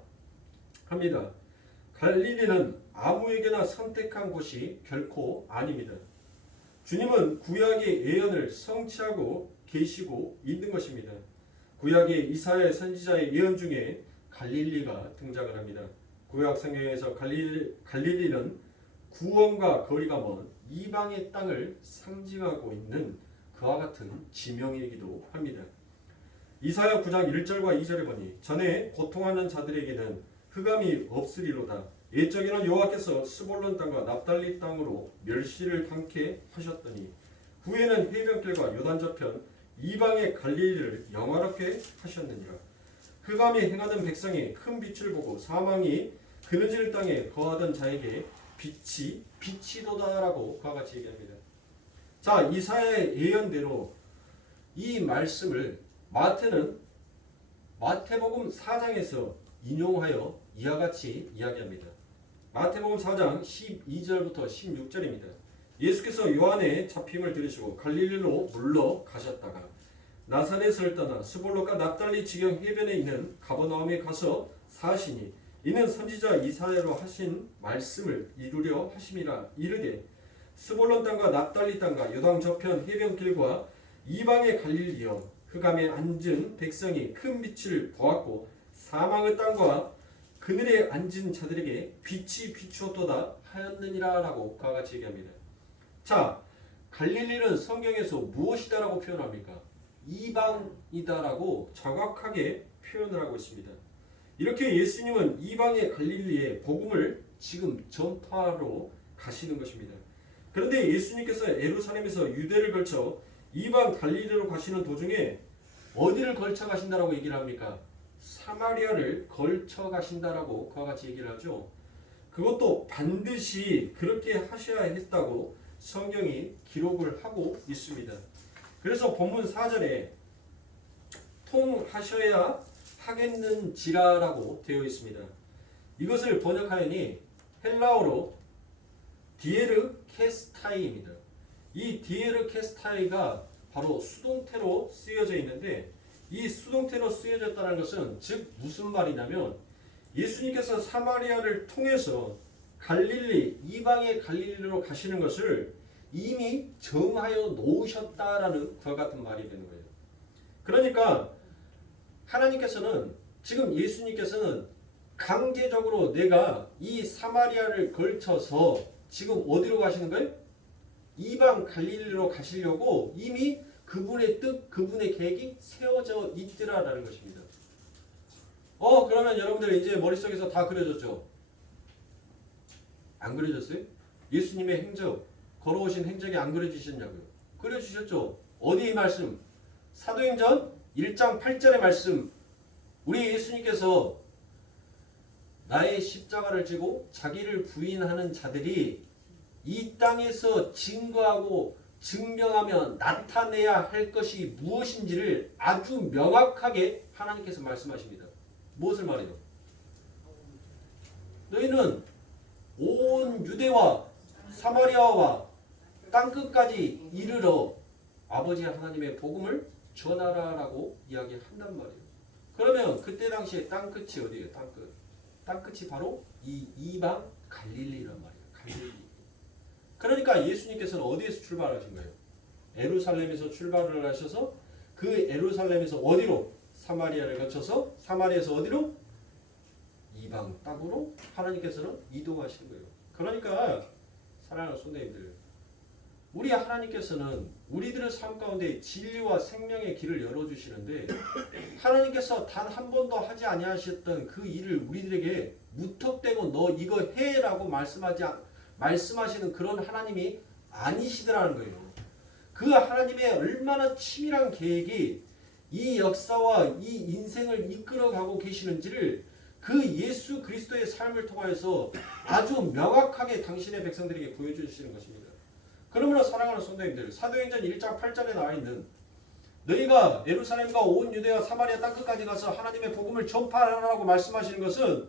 합니다. 갈릴리는 아무에게나 선택한 곳이 결코 아닙니다. 주님은 구약의 예언을 성취하고 계시고 있는 것입니다. 구약의 이사야 선지자의 예언 중에 갈릴리가 등장을 합니다. 구약 성경에서 갈릴리는 구원과 거리가 먼 이방의 땅을 상징하고 있는 그와 같은 지명이기도 합니다. 이사야 9장 1절과 2절에 보니 전에 고통하는 자들에게는 흑암이 없으리로다. 옛적에는 여호와께서 스볼론 땅과 납달리 땅으로 멸시를 당케 하셨더니 후에는 해변길과 요단 저편 이방의 갈릴리를 영화롭게 하셨느니라. 흑암이 행하던 백성이 큰 빛을 보고 사망이 그늘질 땅에 거하던 자에게 빛이 빛이도다라고 그와 같이 얘기합니다. 자, 이사야의 예언대로 이 말씀을 마태복음 4장에서 인용하여 이와 같이 이야기합니다. 마태복음 4장 12절부터 16절입니다. 예수께서 요한의 잡힘을 들으시고 갈릴리로 물러가셨다가 나사렛을 떠나 스볼론과 납달리 지경 해변에 있는 가버나움에 가서 사시니 이는 선지자 이사야로 하신 말씀을 이루려 하심이라. 이르되 스볼론 땅과 납달리 땅과 요단 저편 해변길과 이방의 갈릴리여 흑암에 앉은 백성이 큰 빛을 보았고 사망의 땅과 그늘에 앉은 자들에게 빛이 비추었도다 하였느니라 라고 그와 같이 얘기합니다. 자, 갈릴리는 성경에서 무엇이다라고 표현합니까? 이방이다라고 정확하게 표현을 하고 있습니다. 이렇게 예수님은 이방의 갈릴리에 복음을 지금 전파하러 가시는 것입니다. 그런데 예수님께서 예루살렘에서 유대를 걸쳐 이방 갈릴리로 가시는 도중에 어디를 걸쳐 가신다라고 얘기를 합니까? 사마리아를 걸쳐 가신다라고 그와 같이 얘기를 하죠. 그것도 반드시 그렇게 하셔야 했다고 성경이 기록을 하고 있습니다. 그래서 본문 4절에 통하셔야 하겠는지라라고 되어 있습니다. 이것을 번역하여니 헬라어로 디에르 캐스타이입니다. 이 디에르 캐스타이가 바로 수동태로 쓰여져 있는데 이 수동태로 쓰여졌다는 것은 즉 무슨 말이냐면 예수님께서 사마리아를 통해서 갈릴리 이방의 갈릴리로 가시는 것을 이미 정하여 놓으셨다라는 그와 같은 말이 되는 거예요. 그러니까 하나님께서는 지금 예수님께서는 강제적으로 내가 이 사마리아를 걸쳐서 지금 어디로 가시는 거예요? 이방 갈릴리로 가시려고 이미 그분의 뜻, 그분의 계획이 세워져 있더라라는 것입니다. 그러면 여러분들 이제 머릿속에서 다 그려졌죠? 안 그려졌어요? 예수님의 행적, 걸어오신 행적이 안 그려지셨냐고요? 그려주셨죠? 어디의 말씀? 사도행전 1장 8절의 말씀. 우리 예수님께서 나의 십자가를 지고 자기를 부인하는 자들이 이 땅에서 증거하고 증명하며 나타내야 할 것이 무엇인지를 아주 명확하게 하나님께서 말씀하십니다. 무엇을 말해요? 너희는 온 유대와 사마리아와 땅끝까지 이르러 아버지 하나님의 복음을 전하라라고 이야기한단 말이에요. 그러면 그때 당시에 땅끝이 어디예요? 땅끝. 땅끝이 바로 이 이방 갈릴리란 말이에요. 갈릴리. 그러니까 예수님께서는 어디에서 출발하신 거예요? 예루살렘에서 출발을 하셔서 그 예루살렘에서 어디로? 사마리아를 거쳐서 사마리아에서 어디로? 이방 땅으로 하나님께서는 이동하시는 거예요. 그러니까 사랑하는 손님들, 우리 하나님께서는 우리들의 삶 가운데 진리와 생명의 길을 열어주시는데 하나님께서 단 한 번도 하지 아니하셨던 그 일을 우리들에게 무턱대고 너 이거 해라고 말씀하시는 그런 하나님이 아니시더라는 거예요. 그 하나님의 얼마나 치밀한 계획이 이 역사와 이 인생을 이끌어가고 계시는지를 그 예수 그리스도의 삶을 통하여서 아주 명확하게 당신의 백성들에게 보여주시는 것입니다. 그러므로 사랑하는 성도님들, 사도행전 1장 8절에 나와 있는 너희가 예루살렘과 온 유대와 사마리아 땅끝까지 가서 하나님의 복음을 전파하라고 말씀하시는 것은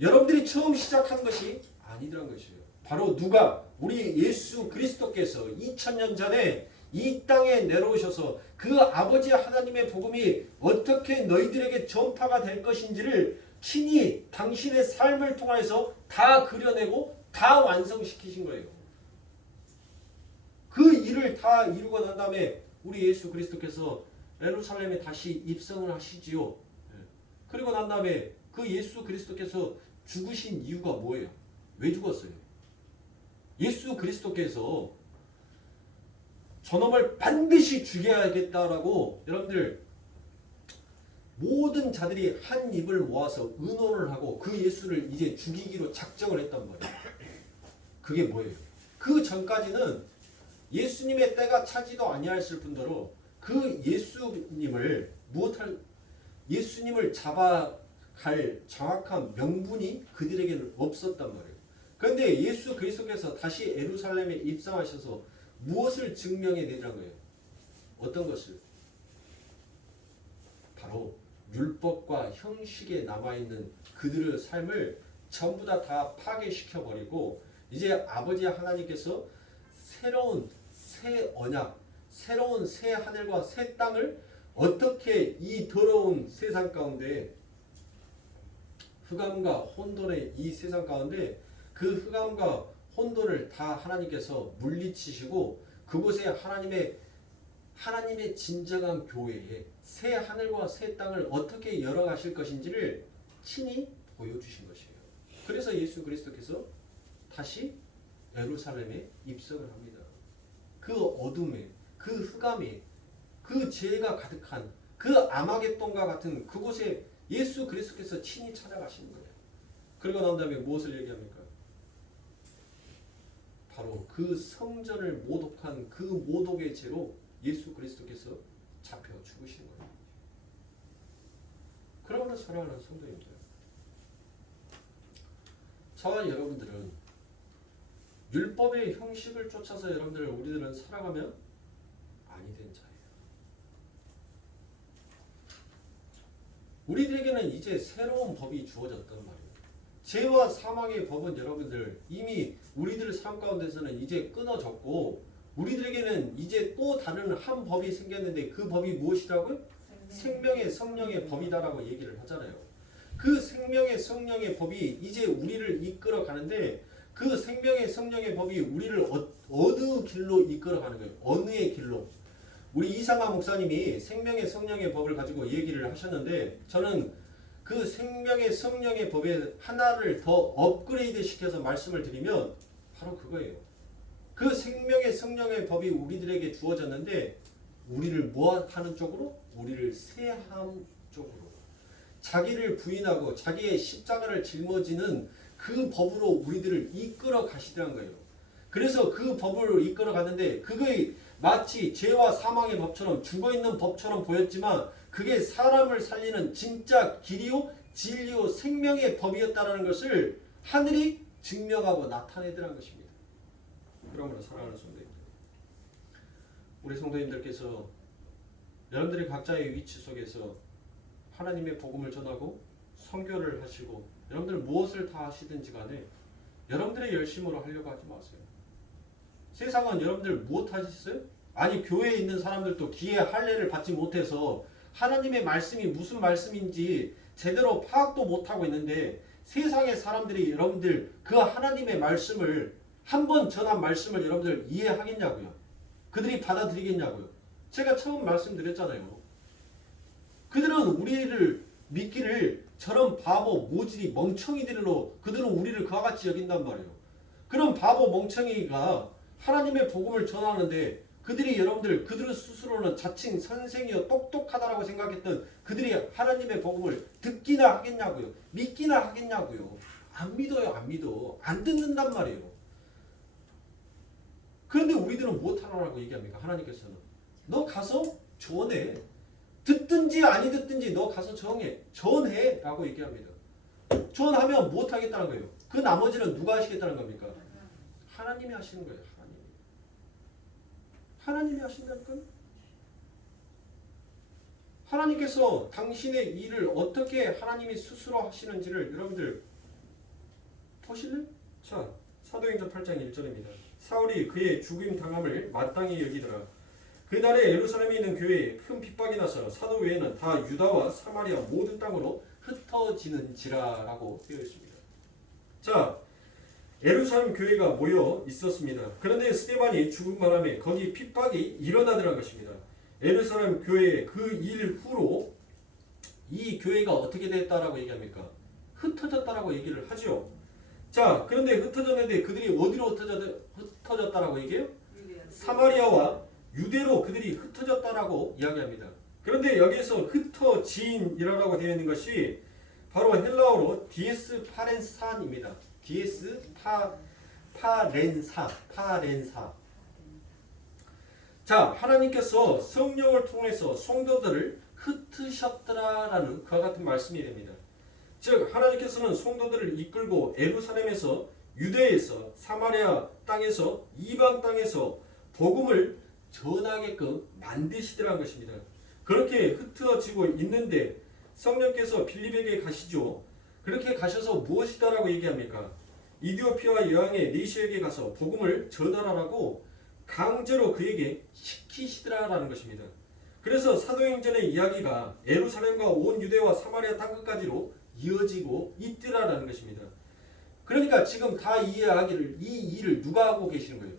여러분들이 처음 시작하는 것이 아니더란 것이에요. 바로 누가? 우리 예수 그리스도께서 2000년 전에 이 땅에 내려오셔서 그 아버지 하나님의 복음이 어떻게 너희들에게 전파가 될 것인지를 친히 당신의 삶을 통해서 다 그려내고 다 완성시키신 거예요. 그 일을 다 이루고 난 다음에 우리 예수 그리스도께서 예루살렘에 다시 입성을 하시지요. 그리고 난 다음에 그 예수 그리스도께서 죽으신 이유가 뭐예요? 왜 죽었어요? 예수 그리스도께서 저놈을 반드시 죽여야겠다라고 여러분들 모든 자들이 한 입을 모아서 의논을 하고 그 예수를 이제 죽이기로 작정을 했단 말이에요. 그게 뭐예요? 그 전까지는 예수님의 때가 차지도 아니하였을 뿐더러 그 예수님을 잡아갈 정확한 명분이 그들에게는 없었단 말이에요. 그런데 예수 그리스도께서 다시 예루살렘에 입성하셔서 무엇을 증명해 내란 거예요? 어떤 것을? 바로 율법과 형식에 남아있는 그들의 삶을 전부 다 파괴시켜버리고 이제 아버지 하나님께서 새로운 새 언약, 새로운 새 하늘과 새 땅을 어떻게 이 더러운 세상 가운데 흑암과 혼돈의 이 세상 가운데 그 흑암과 혼돈을 다 하나님께서 물리치시고 그곳에 하나님의 진정한 교회에 새 하늘과 새 땅을 어떻게 열어가실 것인지를 친히 보여주신 것이에요. 그래서 예수 그리스도께서 다시 예루살렘에 입성을 합니다. 그 어둠에, 그 흑암에, 그 죄가 가득한 그 아마겟돈과 같은 그곳에 예수 그리스도께서 친히 찾아가시는 거예요. 그리고 난 다음에 무엇을 얘기합니까? 바로 그 성전을 모독한 그 모독의 죄로 예수 그리스도께서 잡혀 죽으시는 거예요. 그러므로 사랑하는 성도님들, 저와 여러분들은 율법의 형식을 쫓아서 우리들은 살아가면 아니 된 자예요. 우리들에게는 이제 새로운 법이 주어졌단 말이에요. 죄와 사망의 법은 여러분들 이미 우리들 삶 가운데서는 이제 끊어졌고 우리들에게는 이제 또 다른 한 법이 생겼는데 그 법이 무엇이라고요? 생명의 성령의 법이다라고 얘기를 하잖아요. 그 생명의 성령의 법이 이제 우리를 이끌어 가는데 그 생명의 성령의 법이 우리를 어느 길로 이끌어 가는 거예요? 어느의 길로? 우리 이상하 목사님이 생명의 성령의 법을 가지고 얘기를 하셨는데 저는 그 생명의 성령의 법에 하나를 더 업그레이드 시켜서 말씀을 드리면 바로 그거예요. 그 생명의 성령의 법이 우리들에게 주어졌는데 우리를 무엇하는 쪽으로? 우리를 세함 쪽으로. 자기를 부인하고 자기의 십자가를 짊어지는 그 법으로 우리들을 이끌어 가시더란 거예요. 그래서 그 법을 이끌어 가는데 그게 마치 죄와 사망의 법처럼 죽어있는 법처럼 보였지만 그게 사람을 살리는 진짜 길이요 진리요 생명의 법이었다는 것을 하늘이 증명하고 나타내더란 것입니다. 그러므로 사랑하는 성도님들, 우리 성도님들께서 여러분들이 각자의 위치 속에서 하나님의 복음을 전하고 선교를 하시고 여러분들 무엇을 다 하시든지 간에 여러분들의 열심으로 하려고 하지 마세요. 세상은 여러분들 무엇 하셨어요? 아니 교회에 있는 사람들도 기회 할례를 받지 못해서 하나님의 말씀이 무슨 말씀인지 제대로 파악도 못하고 있는데 세상의 사람들이 여러분들 그 하나님의 말씀을 한번 전한 말씀을 여러분들 이해하겠냐고요? 그들이 받아들이겠냐고요? 제가 처음 말씀드렸잖아요. 그들은 우리를 믿기를 저런 바보 모질이 멍청이들로 그들은 우리를 그와 같이 여긴단 말이에요. 그런 바보 멍청이가 하나님의 복음을 전하는데 그들의 스스로는 자칭 선생이요 똑똑하다라고 생각했던 그들이 하나님의 복음을 듣기나 하겠냐고요? 믿기나 하겠냐고요? 안 믿어요. 안 믿어. 안 듣는단 말이에요. 그런데 우리들은 무엇하라고 얘기합니까? 하나님께서는 너 가서 전해. 듣든지 아니 듣든지 너 가서 전해 라고 얘기합니다. 전하면 무엇하겠다는 거예요? 그 나머지는 누가 하시겠다는 겁니까? 하나님이 하시는 거예요. 하나님. 하나님이 하신다니까요. 하나님께서 당신의 일을 어떻게 하나님이 스스로 하시는지를 여러분들 보실래요? 자, 사도행전 8장 1절입니다. 사울이 그의 죽임 당함을 마땅히 여기더라. 그날에 예루살렘에 있는 교회에 큰 핍박이 나서 사도 외에는 다 유다와 사마리아 모든 땅으로 흩어지는지라라고 되어 있습니다. 자, 예루살렘 교회가 모여 있었습니다. 그런데 스데반이 죽은 바람에 거기 핍박이 일어나더란 것입니다. 예루살렘 교회의 그 일 후로 이 교회가 어떻게 됐다라고 얘기합니까? 흩어졌다라고 얘기를 하죠. 자, 그런데 흩어졌는데 그들이 어디로 흩어졌다라고 얘기해요? 사마리아와 유대로 그들이 흩어졌다라고 이야기합니다. 그런데 여기에서 흩어진이라고 되어 있는 것이 바로 헬라어로 디에스 파렌산입니다. 디에스 파렌사. 자, 하나님께서 성령을 통해서 성도들을 흩으셨더라라는 그와 같은 말씀이 됩니다. 즉 하나님께서는 성도들을 이끌고 예루살렘에서 유대에서 사마리아 땅에서 이방 땅에서 복음을 전하게끔 만드시더라는 것입니다. 그렇게 흩어지고 있는데 성령께서 빌립에게 가시죠. 그렇게 가셔서 무엇이다라고 얘기합니까? 이디오피아 여왕의 니시에게 가서 복음을 전하라고 강제로 그에게 시키시더라라는 것입니다. 그래서 사도행전의 이야기가 예루살렘과 온 유대와 사마리아 땅끝까지로 이어지고 있더라라는 것입니다. 그러니까 지금 다 이 이야기를, 이 일을 누가 하고 계시는 거예요?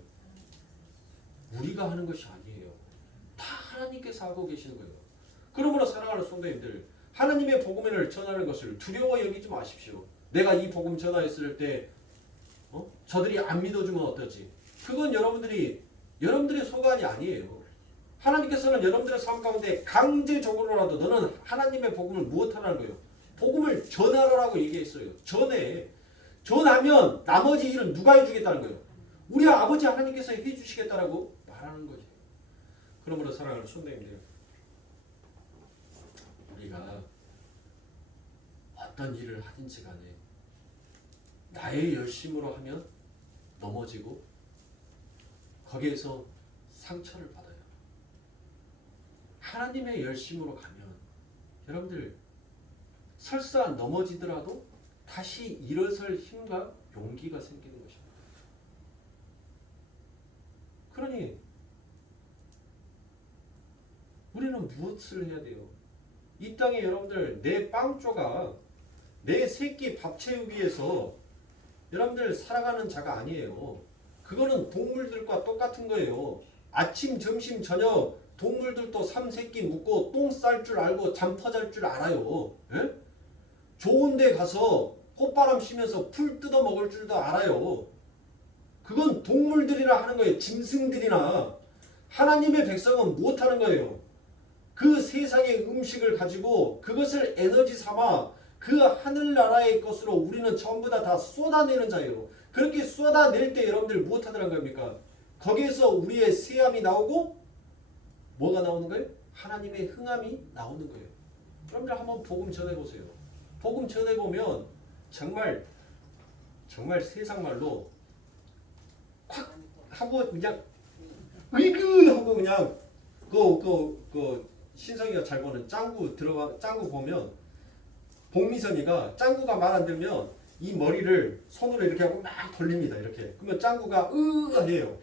우리가 하는 것이 아니에요. 다 하나님께서 하고 계시는 거예요. 그러므로 사랑하는 성도님들, 하나님의 복음을 전하는 것을 두려워 여기지 마십시오. 내가 이 복음 전하였을 때 저들이 안 믿어주면 어떠지? 그건 여러분들의 소관이 아니에요. 하나님께서는 여러분들의 삶 가운데 강제적으로라도 너는 하나님의 복음을 무엇하라는 거예요? 복음을 전하라고 얘기했어요. 전하면 나머지 일은 누가 해주겠다는 거예요? 우리 아버지 하나님께서 해주시겠다라고 말하는 거죠. 그러므로 사랑하는 성도님들, 우리가 어떤 일을 하든지 간에 나의 열심으로 하면 넘어지고 거기에서 상처를 받아요. 하나님의 열심으로 가면 여러분들 설사 넘어지더라도 다시 일어설 힘과 용기가 생기는 것입니다. 그러니 우리는 무엇을 해야 돼요? 이 땅에 여러분들 내 빵조각, 내 새끼 밥 채우기 위해서 여러분들 살아가는 자가 아니에요. 그거는 동물들과 똑같은 거예요. 아침, 점심, 저녁 동물들도 삼새끼 묻고 똥 쌀 줄 알고 잠 퍼잘 줄 알아요. 에? 좋은 데 가서 콧바람 쉬면서 풀 뜯어 먹을 줄도 알아요. 그건 동물들이나 하는 거예요. 짐승들이나. 하나님의 백성은 무엇하는 거예요? 그 세상의 음식을 가지고 그것을 에너지 삼아 그 하늘나라의 것으로 우리는 전부 다 쏟아내는 자예요. 그렇게 쏟아낼 때 여러분들 무엇하더란 겁니까? 거기에서 우리의 세함이 나오고 뭐가 나오는 거예요? 하나님의 흥함이 나오는 거예요. 여러분들 한번 복음 전해보세요. 복음 전해보면 정말 세상 말로 콱 하고 그냥 으이그 하고 그냥 그 신성이가 잘 보는 짱구 보면 복미선이가 짱구가 말 안 들면 이 머리를 손으로 이렇게 하고 막 돌립니다. 이렇게. 그러면 짱구가 해요.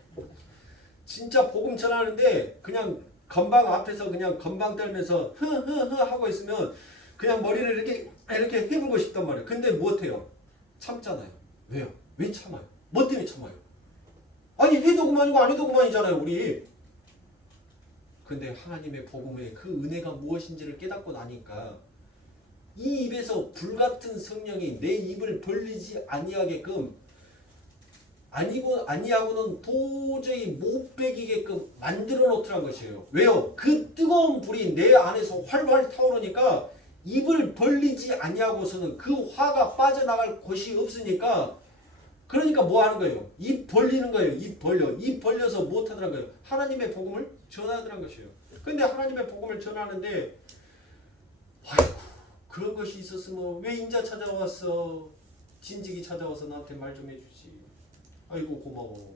진짜 복음 전하는데 그냥 건방 앞에서 그냥 건방 떨면서 흐흐흐 하고 있으면 그냥 머리를 이렇게 해보고 싶단 말이에요. 근데 못해요. 참잖아요. 왜요? 왜 참아요? 뭐 때문에 참아요? 아니 해도 그만이고 안 해도 그만이잖아요. 우리. 근데 하나님의 복음의 그 은혜가 무엇인지를 깨닫고 나니까 이 입에서 불같은 성령이 내 입을 벌리지 아니하게끔 아니하고는 도저히 못 베기게끔 만들어 놓더란 것이에요. 왜요? 그 뜨거운 불이 내 안에서 활활 타오르니까 입을 벌리지 아니하고서는 그 화가 빠져나갈 곳이 없으니까 그러니까 뭐 하는 거예요? 입 벌리는 거예요. 입 벌려서 못 하더란 거예요. 하나님의 복음을 전하더란 것이에요. 근데 하나님의 복음을 전하는데 아이고 그런 것이 있었으면 왜 인자 찾아왔어? 진직이 찾아와서 나한테 말 좀 해주지. 아이고 고마워.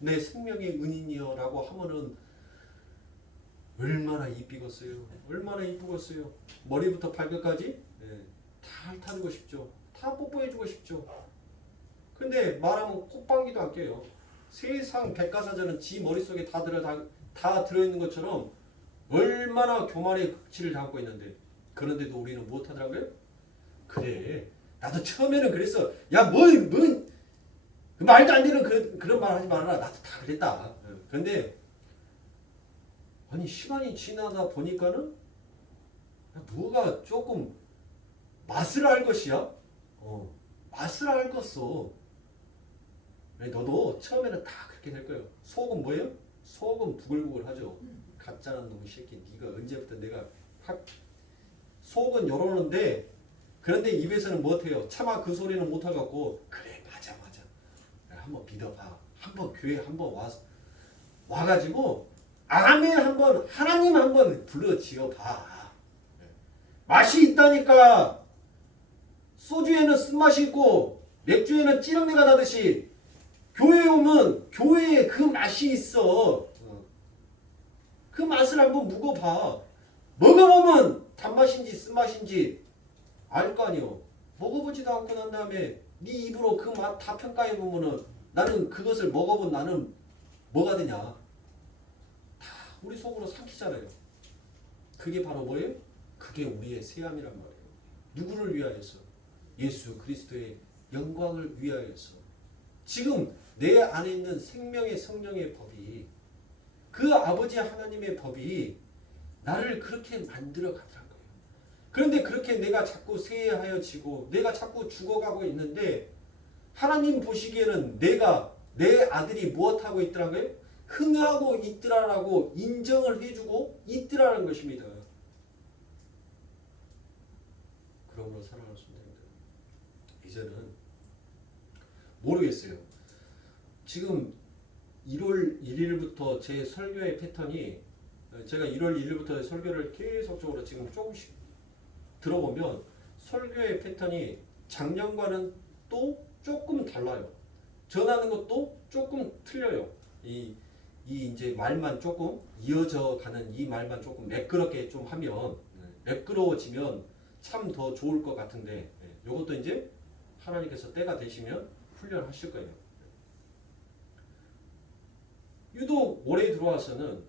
내 생명의 은인이여 라고 하면은 얼마나 이쁘겠어요. 얼마나 이쁘겠어요. 머리부터 발끝까지 다 핥아주고 싶죠. 다 뽀뽀해주고 싶죠. 근데 말하면 콧방귀도 안 껴요. 세상 백과사전은 지 머릿속에 다 들어있는 것처럼 얼마나 교만의 극치를 담고 있는데, 그런데도 우리는 못하더라고요. 그래, 나도 처음에는 그랬어. 야, 그 말도 안 되는 그런 말 하지 말아라. 나도 다 그랬다. 그런데 아니 시간이 지나다 보니까는 뭐가 조금 맛을 알 것이야. 맛을 알겠어. 너도 처음에는 다 그렇게 될 거예요. 속은 뭐예요? 속은 부글부글 하죠. 가짜는 놈의 새끼. 네가 언제부터 내가 확 속은 요러는데, 그런데 입에서는 못해요. 차마 그 소리는 못하겠고, 그래 맞아. 한번 믿어봐. 한번 교회 한번 와가지고 아멘 한번, 하나님 한번 불러지어봐. 맛이 있다니까. 소주에는 쓴맛이 있고 맥주에는 찌렁내가 나듯이 교회에 오면 교회에 그 맛이 있어. 그 맛을 한번 묵어봐. 먹어보면 단맛인지 쓴맛인지 알 거 아니요. 먹어보지도 않고 난 다음에 네 입으로 그 맛 다 평가해보면은 나는 그것을 먹어본 나는 뭐가 되냐. 다 우리 속으로 삼키잖아요. 그게 바로 뭐예요? 그게 우리의 세함이란 말이에요. 누구를 위하여서? 예수 그리스도의 영광을 위하여서. 지금 내 안에 있는 생명의 성령의 법이, 그 아버지 하나님의 법이 나를 그렇게 만들어 가더란 거예요. 그런데 그렇게 내가 자꾸 쇠하여지고 내가 자꾸 죽어가고 있는데, 하나님 보시기에는 내 아들이 무엇하고 있더란 거예요? 흥하고 있더라라고 인정을 해주고 있더라는 것입니다. 그러므로 사랑하는 성도님들, 이제는 모르겠어요. 지금 1월 1일부터 제 설교의 패턴이, 제가 1월 1일부터 설교를 계속적으로 지금 조금씩 들어보면 설교의 패턴이 작년과는 또 조금 달라요. 전하는 것도 조금 틀려요. 이 이제 말만 조금 이어져 가는 이 말만 조금 매끄럽게 좀 하면, 매끄러워지면 참 더 좋을 것 같은데, 이것도 이제 하나님께서 때가 되시면 훈련하실 거예요. 유독 올해 들어와서는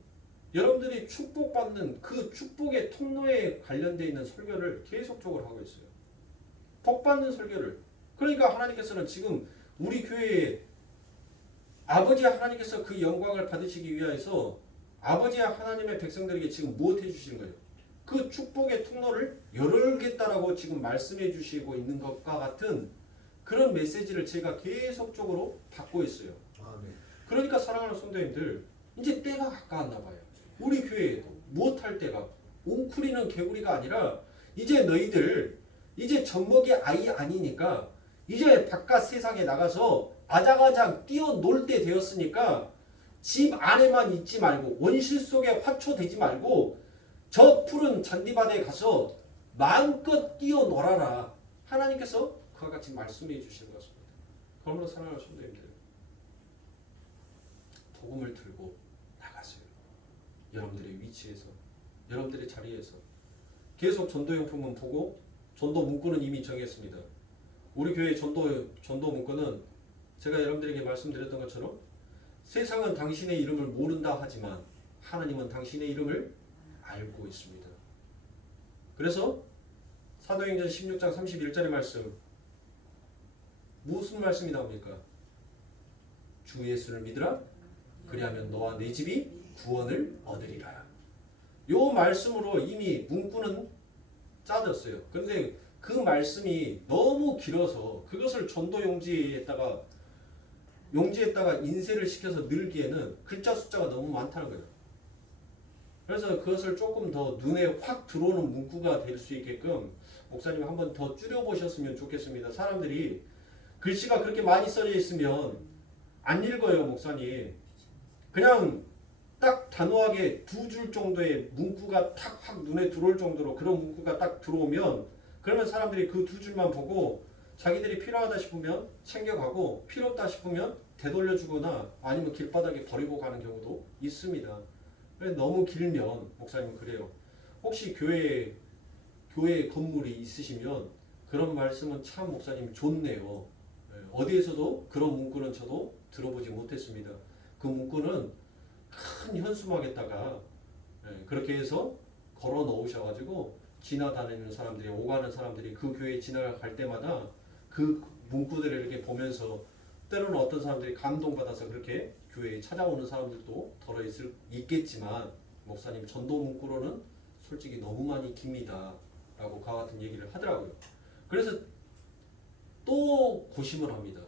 여러분들이 축복받는 그 축복의 통로에 관련되어 있는 설교를 계속적으로 하고 있어요. 복받는 설교를. 그러니까 하나님께서는 지금 우리 교회에 아버지 하나님께서 그 영광을 받으시기 위하여서 아버지 하나님의 백성들에게 지금 무엇 해주시는 거예요? 그 축복의 통로를 열겠다라고 지금 말씀해 주시고 있는 것과 같은 그런 메시지를 제가 계속적으로 받고 있어요. 그러니까 사랑하는 성도님들, 이제 때가 가까웠나 봐요. 우리 교회에도 무엇할 때가, 웅크리는 개구리가 아니라 이제 너희들 이제 젖먹이 아이 아니니까 이제 바깥 세상에 나가서 아장아장 뛰어놀 때 되었으니까 집 안에만 있지 말고 원실 속에 화초되지 말고 저 푸른 잔디바다에 가서 마음껏 뛰어놀아라. 하나님께서 그와 같이 말씀해 주시는 것입니다. 그러므로 사랑하는 성도님들, 복음을 들고 나가세요. 여러분들의 위치에서, 여러분들의 자리에서 계속 전도용품은 보고, 전도 문구는 이미 정했습니다. 우리 교회 전도 문구는 제가 여러분들에게 말씀드렸던 것처럼 세상은 당신의 이름을 모른다 하지만 하나님은 당신의 이름을 알고 있습니다. 그래서 사도행전 16장 31절의 말씀, 무슨 말씀이 나옵니까? 주 예수를 믿으라. 그리하면 너와 네 집이 구원을 얻으리라. 요 말씀으로 이미 문구는 짜졌어요. 그런데 그 말씀이 너무 길어서 그것을 전도 용지에다가 인쇄를 시켜서 늘기에는 글자 숫자가 너무 많다는 거예요. 그래서 그것을 조금 더 눈에 확 들어오는 문구가 될 수 있게끔 목사님 한번 더 줄여보셨으면 좋겠습니다. 사람들이 글씨가 그렇게 많이 써져 있으면 안 읽어요, 목사님. 그냥 딱 단호하게 2줄 정도의 문구가 탁 확 눈에 들어올 정도로 그런 문구가 딱 들어오면, 그러면 사람들이 그 2줄만 보고 자기들이 필요하다 싶으면 챙겨가고 필요 없다 싶으면 되돌려주거나 아니면 길바닥에 버리고 가는 경우도 있습니다. 너무 길면 목사님 그래요. 혹시 교회 건물이 있으시면 그런 말씀은 참 목사님 좋네요. 어디에서도 그런 문구는 저도 들어보지 못했습니다. 그 문구는 큰 현수막에다가 그렇게 해서 걸어 놓으셔가지고 지나다니는 사람들이 오가는 사람들이 그 교회 지나갈 때마다 그 문구들을 이렇게 보면서 때로는 어떤 사람들이 감동받아서 그렇게 교회에 찾아오는 사람들도 있겠지만 목사님 전도 문구로는 솔직히 너무 많이 깁니다 라고 그와 같은 얘기를 하더라고요. 그래서 또 고심을 합니다.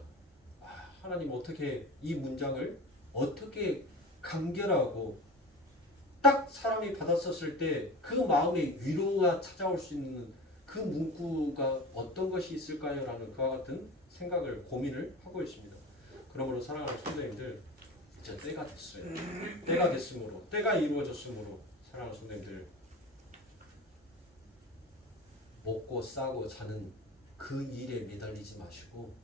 하나님 어떻게 이 문장을 어떻게 간결하고 딱 사람이 받았었을 때 그 마음에 위로가 찾아올 수 있는 그 문구가 어떤 것이 있을까요? 라는 그와 같은 생각을 고민을 하고 있습니다. 그러므로 사랑하는 성도님들 이제 때가 됐어요. 때가 됐으므로 때가 이루어졌으므로 사랑하는 성도님들 먹고 싸고 자는 그 일에 매달리지 마시고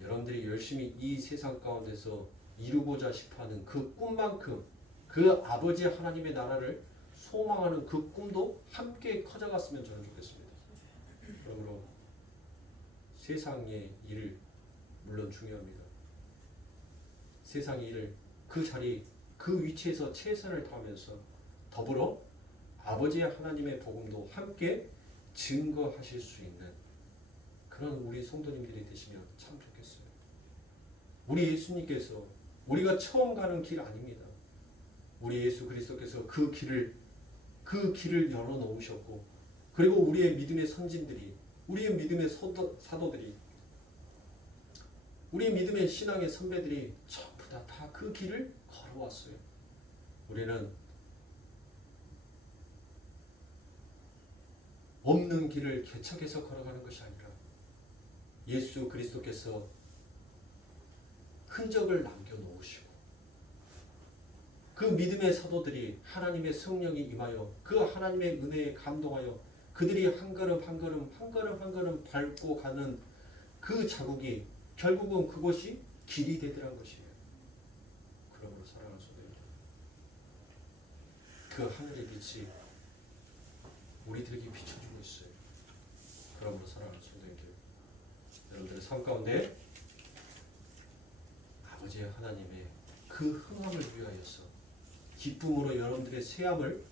여러분들이 열심히 이 세상 가운데서 이루고자 싶어하는 그 꿈만큼 그 아버지 하나님의 나라를 소망하는 그 꿈도 함께 커져갔으면 저는 좋겠습니다. 그러므로 세상의 일을 물론 중요합니다. 세상의 일을 그 자리 그 위치에서 최선을 다하면서 더불어 아버지 하나님의 복음도 함께 증거하실 수 있는 그런 우리 성도님들이 되시면 참 좋겠어요. 우리 예수님께서 우리가 처음 가는 길 아닙니다. 우리 예수 그리스도께서 그 길을 열어놓으셨고 그리고 우리의 믿음의 선진들이 우리의 믿음의 사도들이 우리의 믿음의 신앙의 선배들이 전부 다 그 길을 걸어왔어요. 우리는 없는 길을 개척해서 걸어가는 것이 아니라 예수 그리스도께서 흔적을 남겨놓으시고 그 믿음의 사도들이 하나님의 성령이 임하여 그 하나님의 은혜에 감동하여 그들이 한 걸음 한 걸음 밟고 가는 그 자국이 결국은 그것이 길이 되더란 것이에요. 그러므로 사랑하는 성도님들 그 하늘의 빛이 우리들에게 비춰주고 있어요. 그러므로 사랑하는 성도님들 여러분들의 삶 가운데 아버지 하나님의 그 흥함을 위하여서 기쁨으로 여러분들의 새함을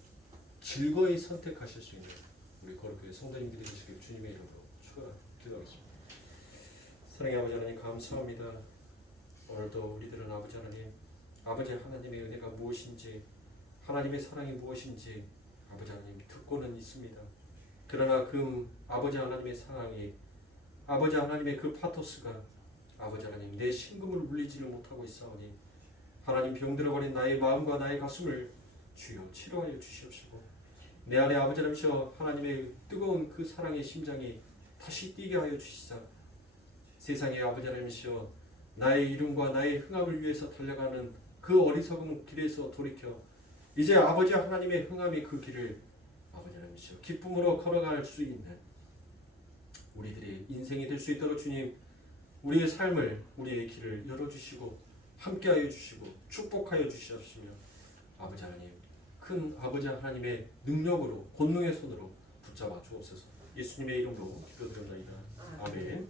즐거이 선택하실 수 있는 우리 거룩교회 성도님들이 되시길 주님의 이름으로 축원하겠습니다. 사랑의 아버지 하나님 감사합니다. 오늘도 우리들은 아버지 하나님의 은혜가 무엇인지 하나님의 사랑이 무엇인지 아버지 하나님 듣고는 있습니다. 그러나 그 아버지 하나님의 사랑이 아버지 하나님의 그 파토스가 아버지 하나님 내 심금을 울리지를 못하고 있사오니 하나님 병들어버린 나의 마음과 나의 가슴을 주여 치료하여 주시옵시고 내 안에 아버지 하나님의 뜨거운 그 사랑의 심장이 다시 뛰게 하여 주시사 세상의 아버지 하나님이시여 나의 이름과 나의 흥함을 위해서 달려가는 그 어리석은 길에서 돌이켜 이제 아버지 하나님의 흥함의 그 길을 아버지 하나님이시여 기쁨으로 걸어갈 수 있는 우리들의 인생이 될 수 있도록 주님 우리의 삶을 우리의 길을 열어주시고 함께하여 주시고 축복하여 주시옵시며 아버지 하나님 큰 아버지 하나님의 능력으로 권능의 손으로 붙잡아 주옵소서. 예수님의 이름으로 기도드립니다. 아멘.